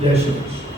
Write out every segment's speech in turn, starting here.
જય શ્રી કૃષ્ણ.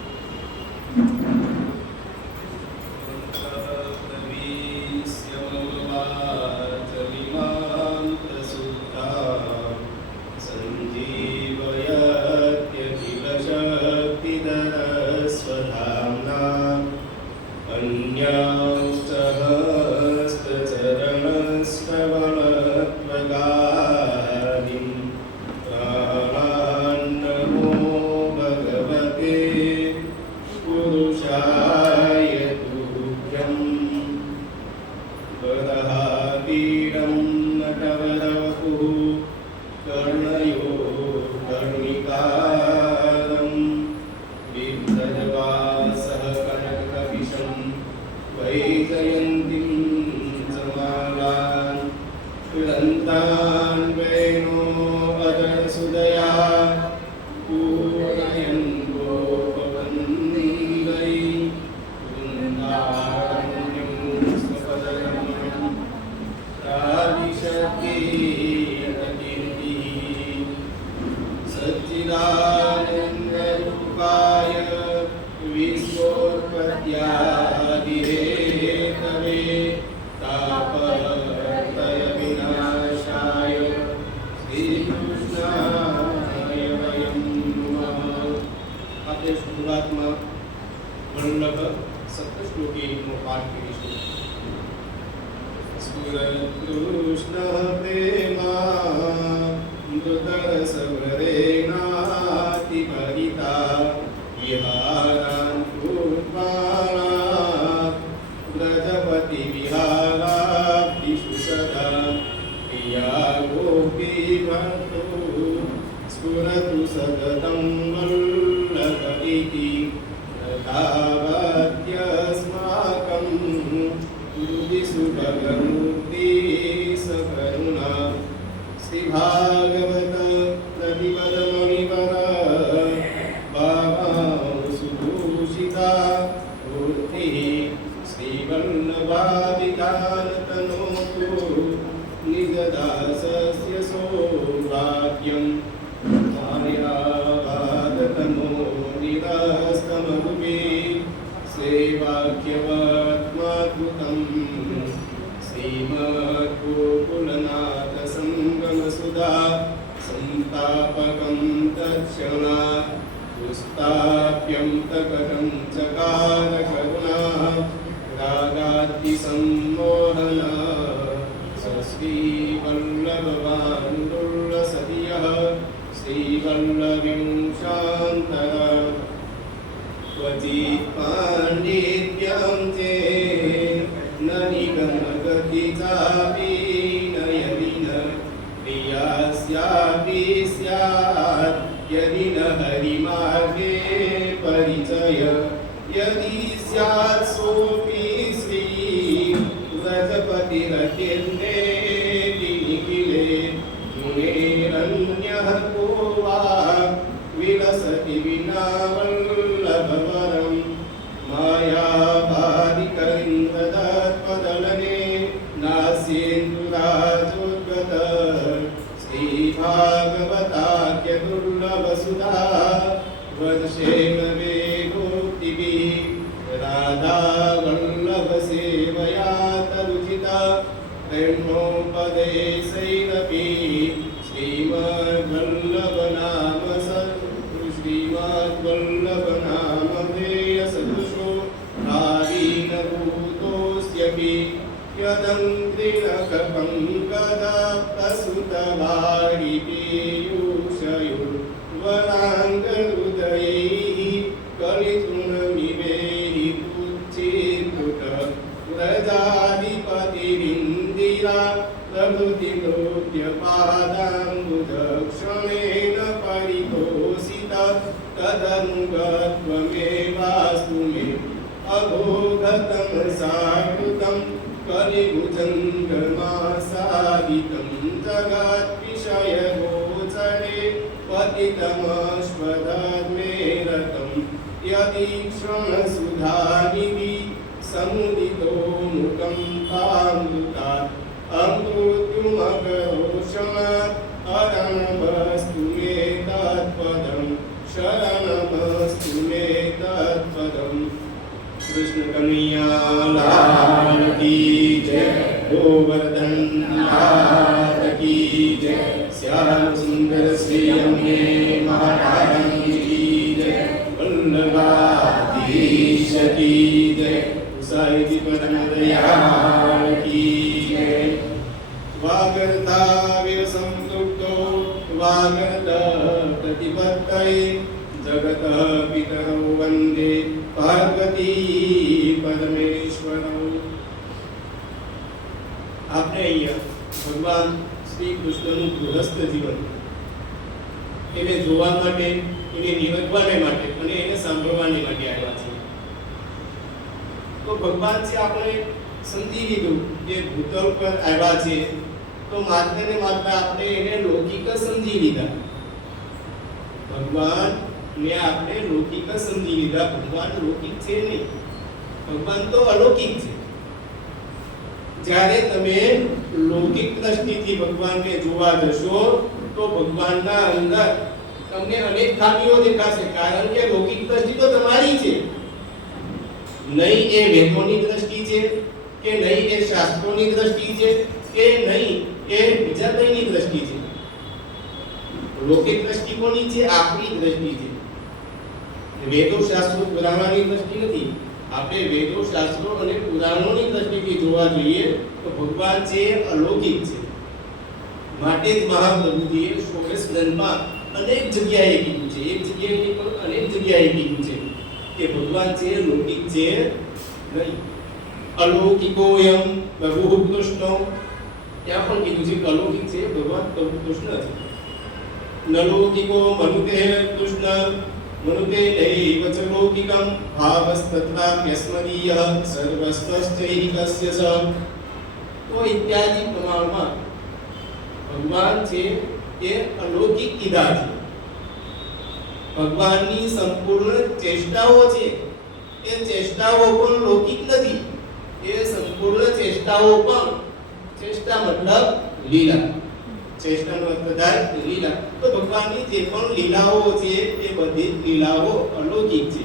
शरणमस्तु कृष्ण कन्हैया लाल की जय, गोवर्धन लाल की जय, श्याम सुंदर श्री अम्बे महारानी की जय, वल्लभाधीश की जय, उषाई परम दयाल की जय। वागर्ता वीर संतुष्टो वागर्त प्रतिपत्तये जगत पितरौ वंदे पार्वती परमेश्वरौ। आपने અહીંયા ભગવાન શ્રી કૃષ્ણનું ગૃહસ્થ જીવન એને જોવા માટે, એને નિરખવાને માટે અને એને સાંભળવાને માટે આવ્યા છે। તો ભગવાન છે આપણે સમજી લીધું કે ભૂતલ પર આવ્યા છે તો માત્ર ને માત્ર આપણે એને લૌકિક સમજી લીધા। ભગવાન ને આપણે લૌકિક સમજી લીધા। ભગવાન લૌકિક છે નહીં, ભગવાન તો અલૌકિક છે। જ્યારે તમે લૌકિક દ્રષ્ટિથી ભગવાનને જોવા જશો તો ભગવાનના અંદર તમને અનેક ખામીઓ દેખાશે, કારણ કે લૌકિક દ્રષ્ટિ તો તમારી છે, નહીં એ વેદોની દ્રષ્ટિ છે કે નહીં એ શાસ્ત્રોની દ્રષ્ટિ છે કે નહીં એ બીજા કઈની દ્રષ્ટિ છે। લૌકિક દ્રષ્ટિ કોની છે? આપણી દ્રષ્ટિ છે। વેદો શાસ્ત્રો પુરાણોની દ્રષ્ટિ નથી। આપણે વેદો શાસ્ત્રો અને પુરાણોની દ્રષ્ટિથી જોવા જોઈએ તો ભગવાન છે અલૌકિક છે। માટે જ મહાપ્રભુજીએ 16 ગ્રંથમાં અનેક જગ્યાએ કીધું છે, એક જગ્યાએ નહીં પણ અનેક જગ્યાએ કીધું છે કે ભગવાન છે લૌકિક છે નહીં। અલૌકિકોયમ પ્રભુ કૃષ્ણ, ત્યાં પણ કીધું છે કે અલૌકિક છે ભગવાન પ્રભુ કૃષ્ણ છે। નલૌકિકો મનુતે કૃષ્ણ મનુતે દૈવ ચ લૌકિકમ ભાવસ્તત્રા યસ્મદીય સર્વસ્પષ્ટૈકસ્ય સ। તો ઇત્યાદિ પ્રમાણમાં ભગવાન છે એ અલૌકિક કીધા છે। ભગવાનની સંપૂર્ણ ચેષ્ટાઓ છે એ ચેષ્ટાઓ પણ લૌકિક નથી, એ સંપૂર્ણ ચેષ્ટાઓ પણ, ચેષ્ટા મતલબ લીલા, ચેષ્ટાનો અર્થ થાય લીલા। તો ભગવાનની જે પણ લીલાઓ છે એ બધી લીલાઓ અલૌકિક છે।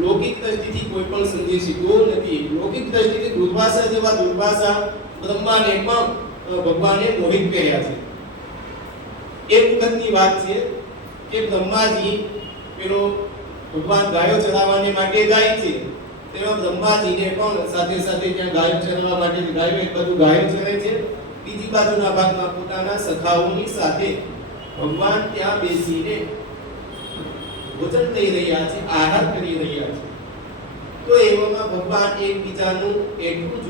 લૌકિક દ્રષ્ટિથી કોઈ પણ સમજી શકતું નથી। લૌકિક દ્રષ્ટિથી દુર્વાસા જેવા દુર્વાસા બ્રહ્માને પણ ભગવાને મોહિત કર્યા છે। એક વખતની વાત છે કે બ્રહ્માજી પેલો ભગવાન ગાયો ચરાવવાને માટે જાય છે, તેમાં બ્રહ્માજીને પણ સાથે સાથે ત્યાં ગાયો ચરાવવા માટે ગાયો એક બાજુ ગાયો ચરે છે, બીજી બાજુના ભાગમાં પોતાના સખાઓની સાથે ભગવાન ત્યાં બેસીને ભોજન લઈ રહ્યા છે, આહાર કરી રહ્યા છે। તો એવામાં ભગવાન એકબીજાનું એટલું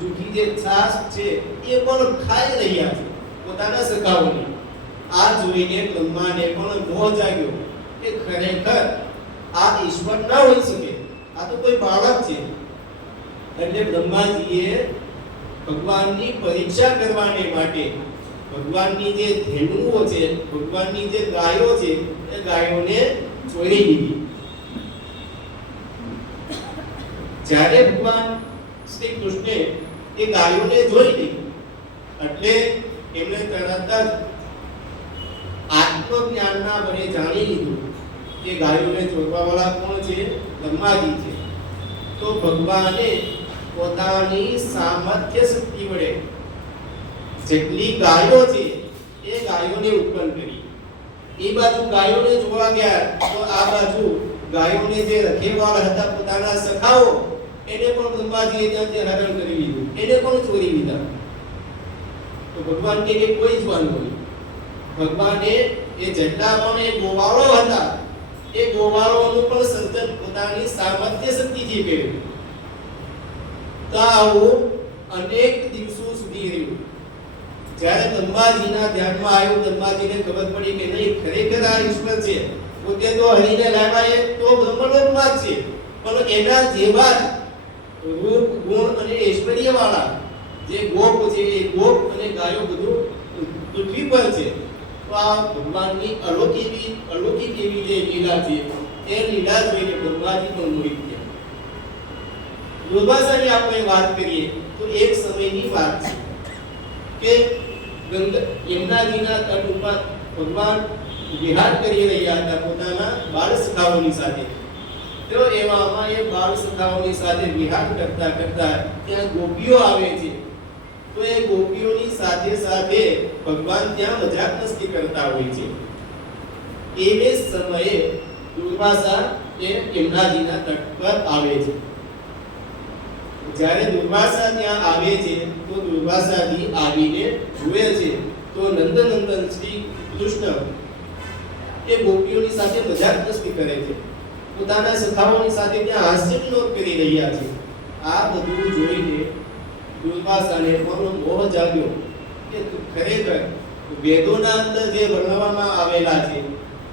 જૂઠી જે છાશ છે એ પણ ખાઈ રહ્યા છે પોતાના સખાઓની। આ જોઈને બ્રહ્માને પણ મોહ જાગ્યો કે ખરેખર આ ઈશ્વર ન હોઈ શકે, આ તો કોઈ બાળક છે। એટલે બ્રહ્માજીએ ભગવાનની પરીક્ષા કરવાને માટે ભગવાનની જે ધેનુઓ છે, ભગવાનની જે ગાયો છે એ ગાયોને ચોરી લીધી। જ્યારે ભગવાન શ્રી કૃષ્ણે એ ગાયોને જોઈ લીધી એટલે એમણે તરત જ આત્મજ્ઞાનના બળે જાણી લીધું કે ગાયોને ચોરવાવાળા કોણ છે? બ્રહ્માજી છે। તો ભગવાને પોતાની સામર્થ્ય શક્તિ વડે જેટલી ગાયો છે એ ગાયોને ઉત્પન્ન કરી। એ બાજુ ગાયોને જોવા ગયા તો આ બાજુ ગાયોને જે રખેવાળ હતા પોતાના સખાઓ એને પણ બ્રહ્માજીએ ત્યાંથી હરણ કરી લીધું, એને પણ ચોરી લીધા। તો ભગવાન કે કોઈ જ વાનું નહીં। ભગવાને એ જેટલા પણ એ ગોવાળો હતા એ ગોવાળોનું પણ સર્જન પોતાની સામર્થ્ય શક્તિથી કર્યું। તો આવું અનેક દિવસો સુધી રહ્યું। જ્યારે બ્રહ્માજીના ધ્યાનમાં આવ્યું, બ્રહ્માજીને ખબર પડી કે નહીં ખરેખર આ ઈશ્વર છે, પોતે તો હરિને લાવ્યા એ તો બ્રહ્મલોકમાં જ છે, પણ એના જેવા રૂપ ગુણ અને ઐશ્વર્ય વાળા જે ગોપ છે એ ગોપ અને ગાયો બધું પૃથ્વી પર છે। તો આ ભગવાનની અલૌકિક એવી જે લીલા છે એ લીલા જોઈને બ્રહ્માજી પણ મોહિત થયા। દુર્વાસાની આપણે વાત કરીએ તો એક સમયની વાત છે કે યમુનાજીના તટ ઉપર ભગવાન વિહાર કરી રહ્યા હતા પોતાના બાળ સખાઓની સાથે। તો એવામાં એ બાળ સખાઓની સાથે વિહાર કરતા કરતા ત્યાં ગોપીઓ આવે છે. તો એ ગોપીઓની સાથે સાથે ભગવાન ત્યાં મજાક મસ્તી કરતા હોય છે. એ સમયે દુર્વાસા એ યમુનાજીના તટ પર આવે છે. જ્યારે દુર્વાસા ત્યાં આવે છે તો દુર્વાસાજી આવીને જુએ છે તો નંદનંદન શ્રી કૃષ્ણ એ ગોપીઓની સાથે મજાક મસ્તી કરે છે. પોતાના સખાઓની સાથે ત્યાં હાસ્ય વિનોદ કરી રહ્યા છે. આ બધું જોઈને દુર્વાસાને મોહ જાગ્યો કે ખરેખર વેદોના અંદર જે વર્ણવવામાં આવેલા છે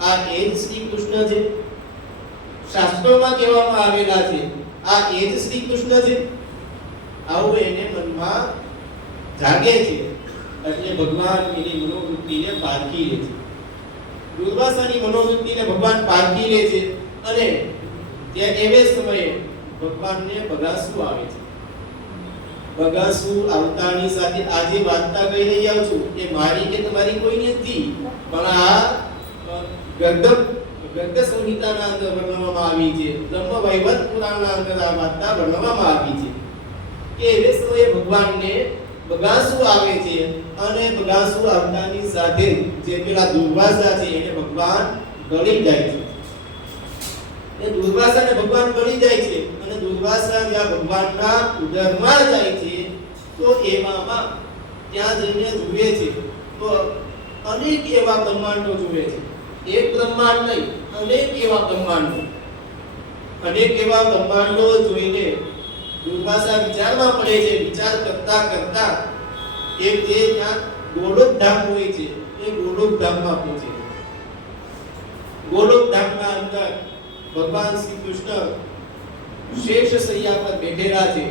આ એ જ શ્રી કૃષ્ણ છે. શાસ્ત્રોમાં કહેવામાં આવેલા છે આ એ જ શ્રી કૃષ્ણ છે. આવું એને મનમાં જાગે છે. એટલે ભગવાન એની મનોવૃત્તિને પારખી લે છે. દુર્વાસાની મનોવૃત્તિને ભગવાન પારખી લે છે અને ત્યાં એવે સમયે ભગવાનને બગાસુ આવે છે. બગાસુ આવતાની સાથે આજે વાર્તા કહી રહ્યા છું એ મારી કે તમારી કોઈ નથી, પણ આ ગર્ગ સંહિતાના અંદર વર્ણવવામાં આવી છે. બ્રહ્મ વૈવર્ત પુરાણના અંદર આ વાર્તા વર્ણવવામાં આવી છે કે એવે સમયે ભગવાનને બગાસુ આવે છે અને બગાસુ આવતાની સાથે જે પેલા દુર્વાસા છે એને ભગવાન ગળી જાય છે. એ દુર્વાસાને ભગવાન ગળી જાય છે અને દુર્વાસા જ્યાં ભગવાનના ઉદરમાં જાય છે તો એવામાં ત્યાં જઈને જુએ છે તો અનેક એવા બ્રહ્માંડો જુએ છે. એક બ્રહ્માંડ નહીં, અનેક એવા બ્રહ્માંડો. અનેક એવા બ્રહ્માંડો જોઈને દુર્વાસા વિચારમાં પડે છે. વિચાર કરતા કરતા એક જે ત્યાં ગોલોક ધામ હોય છે એ ગોલોક ધામમાં પહોંચે છે. ગોલોક ધામના અંદર ભગવાન શ્રી કૃષ્ણ શેષ શૈયા પર બેઠેલા છે.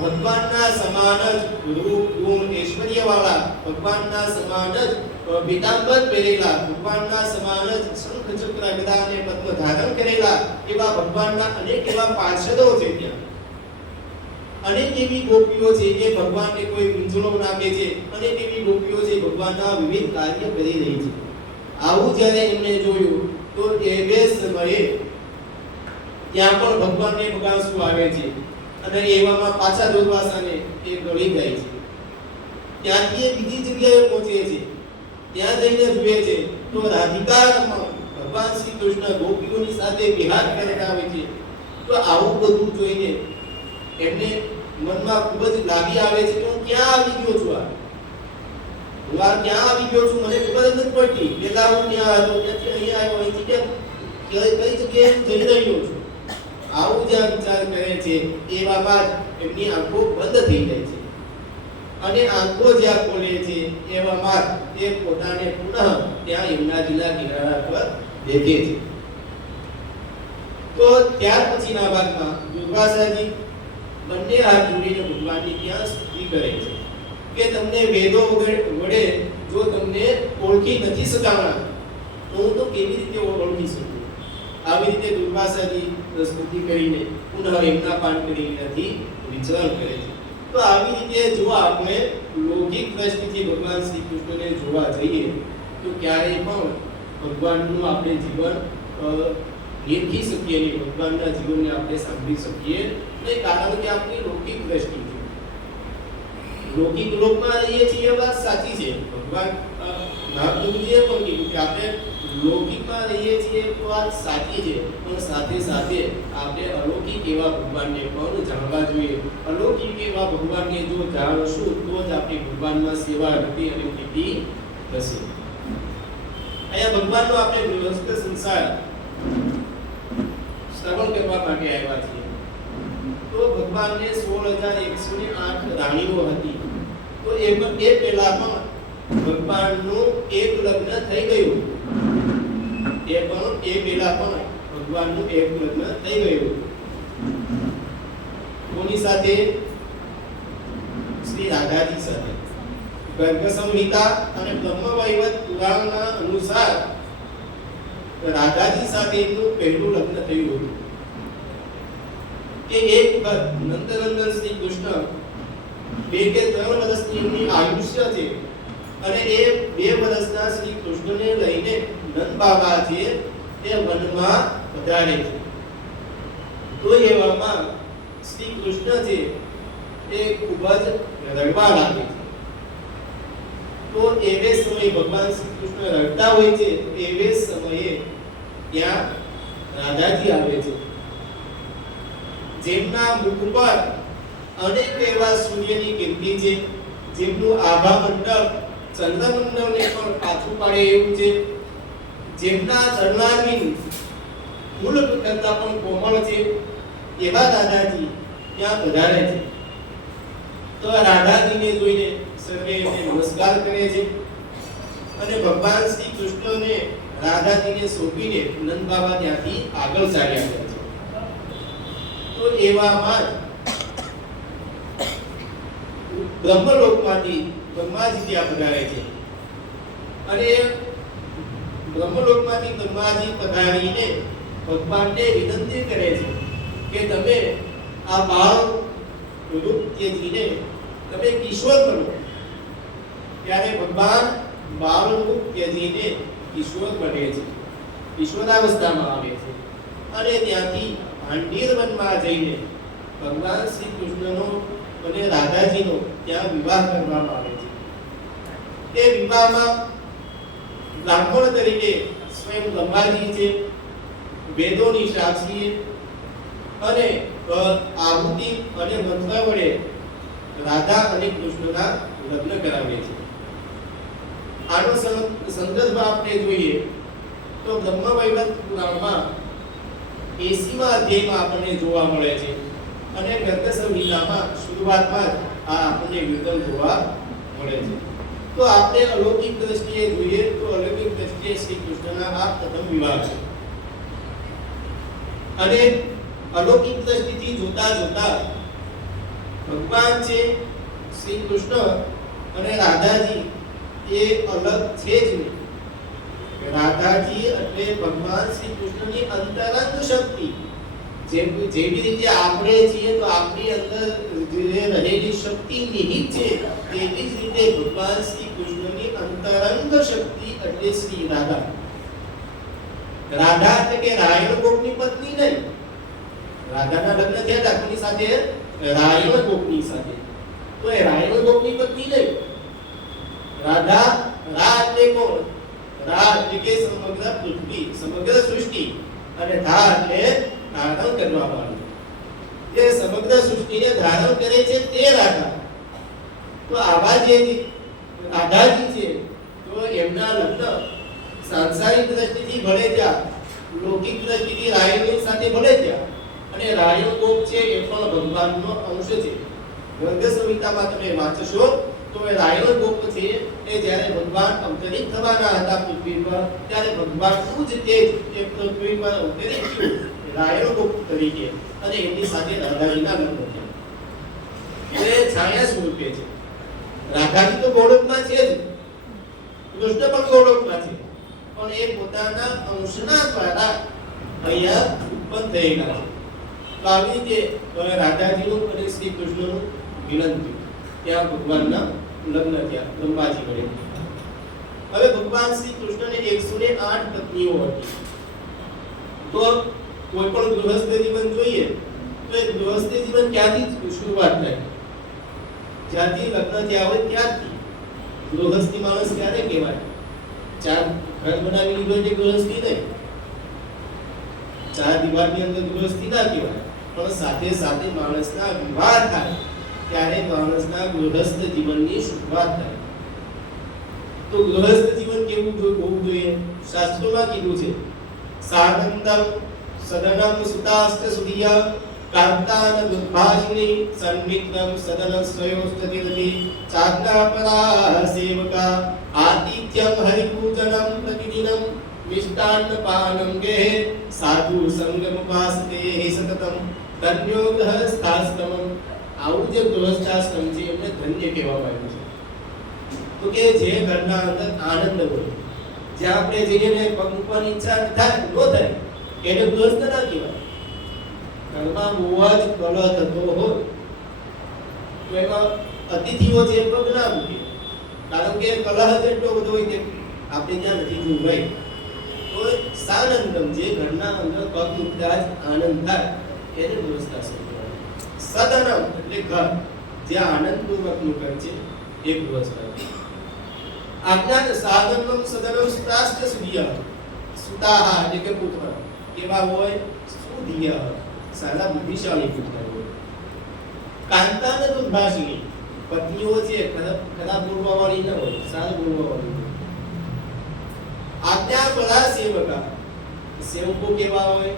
ભગવાનના સમાન જ રૂપ ગુણ ઐશ્વર્ય વાળા, ભગવાનના સમાન જ પીતાંબર પહેરેલા, ભગવાનના સમાન જ શંખ ચક્ર ગદા અને પદ્મ ધારણ કરેલા એવા ભગવાનના અનેક એવા પાર્ષદો છે. ત્યાં અનેક એવી ગોપીઓ છે કે ભગવાનને કોઈ મૂંઝવણો નાખે છે. અનેક એવી ગોપીઓ છે ભગવાનના વિવિધ કાર્ય કરી રહી છે. આવું જ્યારે એમને જોયું તો એ સમયે ત્યાં પણ ભગવાનને બગાસુ આવે છે અને એવામાં પાછા દુર્વાસાને એ ગળી જાય છે. ત્યાંથી એ બીજી જગ્યાએ પહોંચે છે. ત્યાં જઈને જુએ છે તો રાધિકામાં ભગવાન શ્રી કૃષ્ણ ગોપીઓની સાથે વિહાર કરતા હોય છે. તો આવું બધું જોઈને એમને મનમાં ખૂબ જ લાગી આવે છે કે હું ક્યાં આવી ગયો છું. હું ક્યાં આવી ગયો છું મને ખબર જ નથી પડતી. પેલા હું ત્યાં હતો, ત્યાંથી અહીંયા આવ્યો, અહીંથી કઈ જગ્યાએ જઈ રહ્યો છું. આવું જ્યાં વિચાર કરે છે એવામાં જ એમની આંખો બંધ થઈ જાય છે અને આંખો જ્યાં ખોલે છે એવામાં એ પોતાને પુનઃ ત્યાં યમુનાજીના કિનારા પર દેખે છે. તો ત્યાર પછીના ભાગમાં દુર્વાસાજી બંને હાથ જોડીને ભગવાનની ત્યાં સ્તુતિ કરે છે કે તમને વેદો વડે જો તમને ઓળખી નથી શકાણા તો હું તો કેવી રીતે ઓળખી શકું. આવી રીતે દુર્વાસાજી સ્તુતિ કરીને પુનઃ એમના પાન કરીને વિચરણ કરે છે. તો આવી રીતે જો આપણે લૌકિક દ્રષ્ટિથી ભગવાન શ્રી કૃષ્ણને જોવા જઈએ તો ક્યારેય પણ ભગવાનનું આપણે જીવન નિરખી શકીએ નહીં, ભગવાનના જીવનને આપણે સાંભળી શકીએ નહીં. કારણ કે આપણી લૌકિક દ્રષ્ટિ છે. લૌકિક લોકમાં રહીએ છીએ એ વાત સાચી છે. ભગવાન મહાપ્રભુજીએ પણ કીધું કે આપણે લૌકિકમાં રહીએ છીએ તો વાત સાચી છે, પણ સાથે સાથે આપણે અલૌકિક એવા ભગવાનને પણ જાણવા જોઈએ. અલૌકિક એવા ભગવાનને જો જાણશું તો જ આપણી ભગવાનમાં સેવા રૂપી અને પ્રીતિ થશે. અહીંયા ભગવાનનો આપણે ગૃહસ્થ સંસાર શ્રવણ કરવા માટે આવ્યા છીએ. તો ભગવાનને 16,108 રાણીઓ હતી. તો એ પહેલા પણ ભગવાનનું એક લગ્ન થઈ ગયું. એ પહેલા પણ ભગવાનનું એક લગ્ન થઈ ગયું. કોની સાથે? શ્રી રાધાજી સાથે. ગર્ગ સંહિતા અને બ્રહ્મ વૈવર્ત પુરાણના અનુસાર રાધાજી સાથે એમનું પહેલું લગ્ન થયું હતું. કે એક નંદનંદન શ્રી કૃષ્ણ 2 કે 3 વર્ષની એમની આયુષ્ય છે અને એ 2 વર્ષના શ્રી કૃષ્ણને લઈને નંદ બાબા છે એ વનમાં પધારે છે. તો એવામાં શ્રી કૃષ્ણ છે એ ખૂબ જ રડવા લાગે છે. તો એવે સમયે ભગવાન શ્રી કૃષ્ણ રડતા હોય છે, એવે સમયે ત્યાં રાધાજી આવે છે, જેમના મુખ પર અનેક એવા સૂર્યની કીર્તિ છે, જેમનું આભા મંડળ ચંદ્રમંડળને પણ પાછું પાડે એવું છે, જેમના ચરણારવિંદ ફૂલ કરતા પણ કોમળ છે, એવા રાધાજી ત્યાં પધારે છે. તો રાધાજીને જોઈને સર્વે નમસ્કાર કરે છે અને ભગવાન શ્રી કૃષ્ણને રાધાજીને સોંપીને નંદ બાબા ત્યાંથી આગળ ચાલ્યા ગયા છે. તો એવામાં બ્રહ્મલોકમાંથી બ્રહ્માજી ત્યાં પધારે છે અને બ્રહ્મલોકમાંથી બ્રહ્માજી પધારીને ભગવાનને વિનંતી કરે છે કે તમે આ બાળ રૂપ ત્યજીને તમે કિશોર કરો. ત્યારે ભગવાન બાળ રૂપ ત્યજીને કિશોર બને છે, કિશોરાવસ્થામાં આવે છે અને ત્યાંથી ભાંડીર વનમાં જઈને ભગવાન શ્રી કૃષ્ણનો અને રાધાજીનો ત્યાં વિવાહ કરવામાં આવે છે. તે વિવાહમાં બ્રાહ્મણ તરીકે સ્વયં બ્રહ્માજી છે, વેદોની સાક્ષી અને આહુતિ અને મંત્ર વડે રાધા અને કૃષ્ણના લગ્ન કરાવે છે. આનો સંદર્ભ આપણે જોઈએ તો બ્રહ્મ વૈવર્ત પુરાણમાં 80મા અધ્યાયમાં આપણને જોવા મળે છે અને ગર્ગ સંહિતામાં શરૂઆતમાં આ આપણને વિવરણ જોવા મળે છે. તો આપણે અલૌકિક દ્રષ્ટિએ જોઈએ તો અલૌકિક દ્રષ્ટિએ શ્રી કૃષ્ણના આ પ્રથમ વિવાહ છે અને અલૌકિક દ્રષ્ટિથી જોતા જોતા ભગવાન છે શ્રી કૃષ્ણ અને રાધાજી એ અલગ છે જ નહીં. રાધાજી એટલે ભગવાન શ્રી કૃષ્ણની અંતરંગ શક્તિ. જેવી રીતે આપણે છીએ તો આપણી અંદર જે રહેલી શક્તિ નિહિત છે, તેવી જ રીતે ભગવાન શ્રી કૃષ્ણની અંતરંગ શક્તિ એટલે શ્રી રાધા. રાધા એટલે કે રાયણ ગોપની પત્ની નહીં. રાધાના લગ્ન થયા હતા કોની સાથે? રાયણ ગોપની સાથે. તો એ રાયણ ગોપની પત્ની નહીં. રાધા રા એટલે કોણ? રા એટલે કે સમગ્ર પૃથ્વી, સમગ્ર સૃષ્ટિ અને ધા એટલે ધારણ કરવા વાળી. જે સમગ્ર સૃષ્ટિને ધારણ કરે છે તે રાધા. તો આવા જે રાધાજી છે તો એમના લગ્ન સાંસારિક દ્રષ્ટિથી ભલે ત્યાં, લૌકિક દ્રષ્ટિથી રાયણ સાથે ભલે ત્યાં અને રાયણ ગોપ છે એ પણ ભગવાનનો અંશ છે. ગર્ગ સંહિતામાં તમે વાંચશો તો એ રાયણ ગોપ છે એ જ્યારે ભગવાન અવતરિત થવાના હતા પૃથ્વી પર ત્યારે ભગવાનનું જ તેજ એ પૃથ્વી પર અવતરિત થયું રાયણ ગોપ તરીકે અને એમની સાથે રાધાજીના લગ્ન થયા. એ છાયા સ્વરૂપે છે. રાધાજી તો ગોળકમાં છે જ, કૃષ્ણ પણ ગોળકમાં છે, પણ એ પોતાના અંશના દ્વારા અહીંયા ઉત્પન્ન થયેલા છે. તો આવી રીતે રાધાજીનું અને શ્રી કૃષ્ણનું મિલન થયું. ત્યાં ભગવાનના લગ્ન થયા બ્રહ્માજી વડે. હવે ભગવાન શ્રી કૃષ્ણને 108 પત્નીઓ હતી. તો કોઈ પણ ગૃહસ્થ જીવન જોઈએ તો એ ગૃહસ્થ જીવન ક્યાંથી શરૂઆત થાય? જ્યાંથી લગ્ન થયા હોય ત્યાંથી. ગૃહસ્થી માણસ ક્યારે કહેવાય? ચાર ઘર બનાવી લીધો એટલે ગૃહસ્થી નહીં. ચાર દિવાલની અંદર ગૃહસ્થી ના કહેવાય, પણ સાથે સાથે માણસના વિવાહ થાય ત્યારે માણસના ગૃહસ્થ જીવનની શરૂઆત થાય. તો ગૃહસ્થ જીવન કેવું હોવું જોઈએ? શાસ્ત્રોમાં કીધું છે સાનંદમ સદનમ સુતાસ્ત સુધિય કાંતાન દુર્ભાષિની સન્મિત્રમ સદન સ્વયોસ્તતિરતિ ચાંદાપરા સેવકા આતિથ્યમ હરિપૂજનમ પ્રતિદિનમ મિષ્ટાન્ન પાનમ ગેહ સાધુ સંગમ ઉપાસતે સતતમ ધન્યો ગૃહસ્થાશ્રમ. આવું જે ગૃહસ્થાશ્રમ છે એમને ધન્ય કહેવામાં આવ્યું છે. તો કે જે ઘરના અંદર આનંદ હોય, જ્યાં આપણે જઈને પગ મૂકવાની ઈચ્છા થાય ન થાય એને ગૃહસ્થ ના કહેવાય. ઘરમાં બહુ જ કલહ થતો હોય તો એમાં અતિથિઓ જે પગ ના મૂકે, કારણ કે કલહ જ એટલો બધો હોય કે આપણે ત્યાં નથી જોવાય. તો સાનંદમ જે ઘરના અંદર પગ મૂકતા જ આનંદ થાય એને ગૃહસ્થાશ્રમ કહેવાય. સદનમ એટલે ઘર, જ્યાં આનંદપૂર્વકનું ઘર છે એ ગૃહસ્થાશ્રમ. આજ્ઞાન સાધનમ સદનમ સુતાસ્ત સુધિય, સુતાહ એટલે કે પુત્ર કેવા હોય? સુધિય, સારા બુદ્ધિશાળી પુત્ર હોય. કાંતાન દુર્ભાષિણી, પત્નીઓ છે ખરાબ બોલવાવાળી ન હોય, સારા બોલવાવાળી હોય. આજ્ઞા પરા સેવકા, સેવકો કેવા હોય?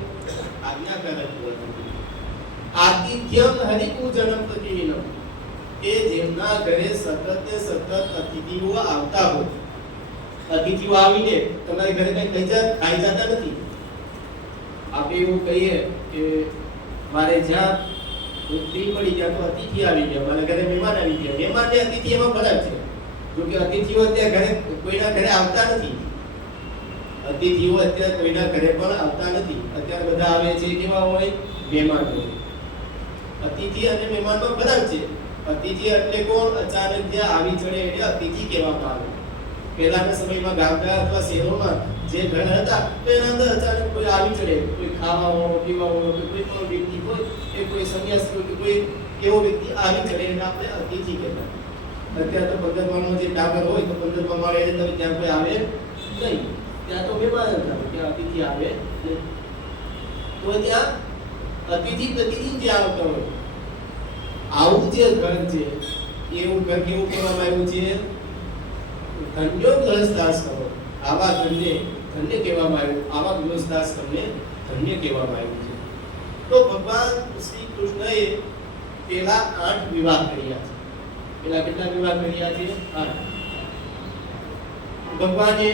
આજ્ઞાકારક હોય. આતિથ્યમ હરિપૂજનમ પ્રતિદિનમ, એ જેમના ઘરે સતત ને સતત અતિથિઓ આવતા હોય. અતિથિઓ આવીને તમારે ઘરે કઈ ખાઈ જતા નથી. આપણે એવું કહીએ કે મારે જ્યાં ફ્રી પડી ગયા તો અતિથિ આવી ગયા, મારા ઘરે મહેમાન આવી ગયા. મહેમાન ને અતિથિ એમાં ફરક છે. જો કે અતિથિઓ અત્યારે ઘરે કોઈના ઘરે આવતા નથી. અતિથિઓ અત્યારે કોઈના ઘરે પણ આવતા નથી. અત્યારે બધા આવે છે કેવા હોય? મહેમાન હોય. અતિથિ અને મહેમાનમાં ફરક છે. અતિથિ એટલે કોણ? અચાનક જે આવી ચડે એટલે અતિથિ કહેવામાં આવે. પહેલાના સમયમાં ગામડા અથવા શહેરોમાં જે ઘર હતા તેના અંદર અચાનક કોઈ આવી ચડે, કોઈ ખાવા પીવા કોઈ પણ વ્યક્તિ હોય, કે કોઈ સંન્યાસી કે કોઈ એવો વ્યક્તિ આવી ચડે એને આપણે અતિથિ કહેતા. અત્યારે તો 15 માળનો જે ટાવર હોય તો 15 માળે એટલે ત્યાં કોઈ આવે નહીં, ત્યાં તો મહેમાન હતા, ત્યાં અતિથિ આવે નહીં. તો ત્યાં અતિથિ પ્રતિદિન જે આવતા હોય, આવું જે ઘર છે એવું ઘર કેવું કહેવામાં આવ્યું છે? ધન્યો ગૃહસ્થાશ્રમ. આવા ઘરને ધન્ય કહેવામાં આવ્યું. આવા ગૃહસ્થાશ્રમને ધન્ય કહેવામાં આવ્યું છે. તો ભગવાન શ્રી કૃષ્ણએ પેલા 8 વિવાહ કર્યા છે. પેલા કેટલા વિવાહ કર્યા છે? 8. ભગવાને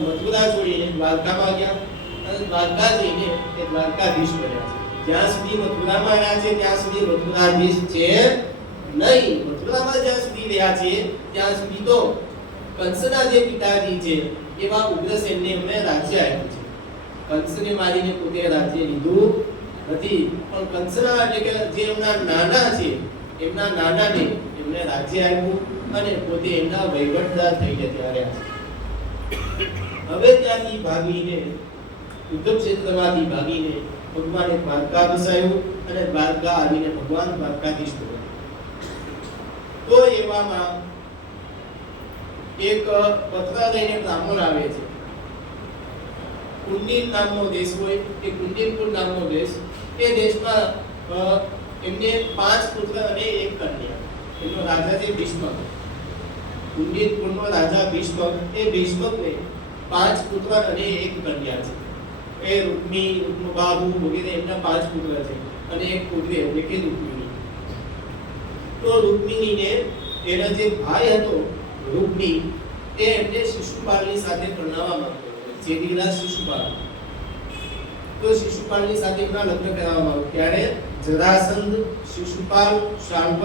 મથુરા છોડીને દ્વારકામાં ગયા અને દ્વારકા જઈને એ દ્વારકાધીશ બન્યા છે. જ્યાં સુધી મથુરામાં રહ્યા છે ત્યાં સુધી મથુરાધીશ છે નહીં. મથુરામાં જ્યાં સુધી રહ્યા છે ત્યાં સુધી તો કંસના જે પિતાજી છે એવા ઉગ્રસેનને એમણે રાજ્ય આપ્યું છે. કંસને મારીને પોતે રાજ્ય લીધું નથી, પણ કંસના એટલે કે જે એમના નાના છે એમના નાનાને એમણે રાજ્ય આપ્યું અને પોતે એમના વહીવટદાર થઈને ત્યાં રહ્યા છે. હવે ત્યાંથી ભાગીને યુદ્ધ ક્ષેત્રમાંથી ભાગીને ભગવાને દ્વારકા બસાયું અને દ્વારકા આવીને ભગવાન દ્વારકાધીશ બન્યા. તો એવામાં એક પત્ર લઈને બ્રાહ્મણ આવે છે. કુંડિન નામનો દેશ હોય, એ કુંડિનપુર નામનો દેશ. એ દેશમાં એમને 5 પુત્ર અને 1 કન્યા. એનો રાજા છે ભીષ્મક. કુંડિનપુરનો રાજા ભીષ્મક, એ ભીષ્મકને 5 પુત્ર અને 1 કન્યા છે. એ રૂક્મી, રૂક્મબાહુ વગેરે એમના 5 પુત્ર છે અને 1 પુત્રી એટલે કે રૂક્મિણી. તો રૂક્મિણીને એના જે ભાઈ હતો રૂક્મી, તે એમને શિશુપાલની સાથે પરણાવવા માંગતો હતો. ચેદીરાજ શિશુપાલ. તો શિશુપાલની સાથે એમના લગ્ન કરાવવામાં આવ્યા. ત્યારે જરાસંધ, શિશુપાલ, શાલ્વ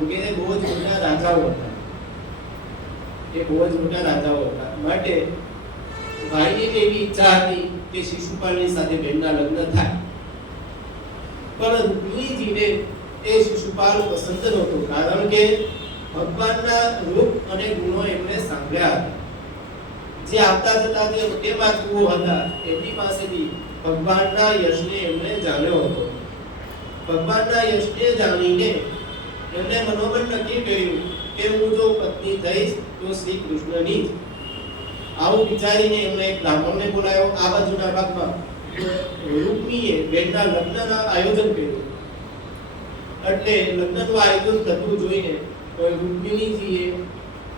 વગેરે બહુ જ મોટા રાજાઓ હતા. એ બહુ જ મોટા રાજાઓ હતા. માટે ભાઈની એવી ઈચ્છા હતી કે શિશુપાલની સાથે બેનના લગ્ન થાય. પણ રૂક્મીજીને એ શિશુપાલ પસંદ નહોતો, કારણ કે ભગવાનના રૂપ અને ગુણો એમણે સાંભળ્યા હતા. જે આવતા જતા જે મોટે માતુઓ હતા એમની પાસેથી ભગવાનના યશને એમણે જાણ્યો હતો. ભગવાનના યશને જાણીને એમણે મનોમન નક્કી કર્યું કે હું જો પત્ની થઈશ તો શ્રી કૃષ્ણની જ. આવું વિચારીને એમણે એક બ્રાહ્મણને બોલાવ્યો આ બાજુના ભાગમાં. રૂક્મીએ બેનના લગ્નના આયોજન કર્યું. એટલે લગ્નનું આયોજન થતું જોઈને રૂક્મિણીજીએ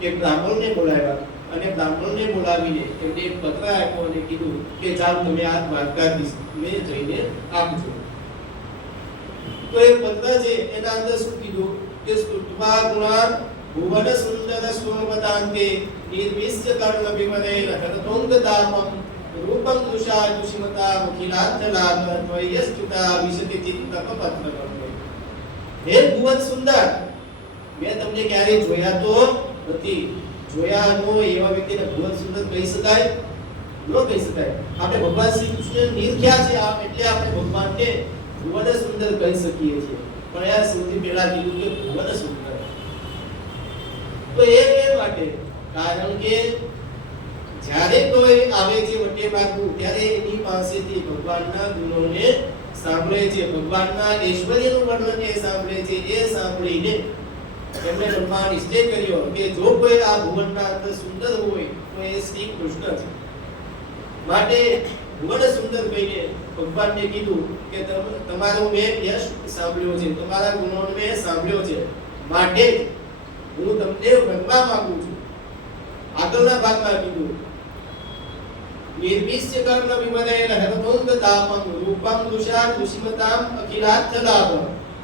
એક બ્રાહ્મણને બોલાવ્યા અને બ્રાહ્મણને બોલાવીને એમને એક પત્ર આપ્યો અને કીધું કે જાઓ તમે આ દ્વારકાધીશને જઈને આપજો. તો એ પત્ર છે એના અંદર શું કીધું કે સ્તુત્વા ગુણાન ભુવન સુંદર સોમવદાંતે નિર્વિશ્ય કર્મ વિવરે હરતોંગદાપમ રૂપમ દુષા દુષિમતા મુખિલાચલાત ત્વયસ્તુતા વિશતિ ચિત્તકપત્રકમ. હે ભુવન સુંદર, મેં તમને ક્યારે જોયા તો નથી. જોયા નો એવા વ્યક્તિને ભુવન સુંદર કહી શકાય? ન કહી શકાય. આપણે ભગવાન શ્રી કૃષ્ણ નિર્ખ્યા છે એટલે આપણે ભગવાનને ભુવન સુંદર કહી શકીએ છીએ. પણ આ સૌથી પહેલા કીધું કે ભુવન સુંદર. તો એ માટે કારણ કે જ્યારે કોઈ આવે છે વટે ભાગવું ત્યારે એની પાસેથી ભગવાનના ગુણોને સાંભળે છે, ભગવાનના ઐશ્વર્યનું વર્ણન એ સાંભળે છે. એ સાંભળીને એમણે મનમાં નિશ્ચય કર્યો કે જો કોઈ આ ભુવનના અંદર સુંદર હોય તો એ શ્રી કૃષ્ણ છે. માટે ભુવન સુંદર કહીને ભગવાનને કીધું કે તમારો મેં યશ સાંભળ્યો છે, તમારા ગુણોને મેં સાંભળ્યો છે, માટે હું તમને વરવા માંગુ છું. આગળના ભાગમાં કીધું નિર્વિશ્ય કર્મ વિમદેન હરતોંગ તાપં રૂપં દુષા દુષિમતામ અખિલાર્થ લાભ,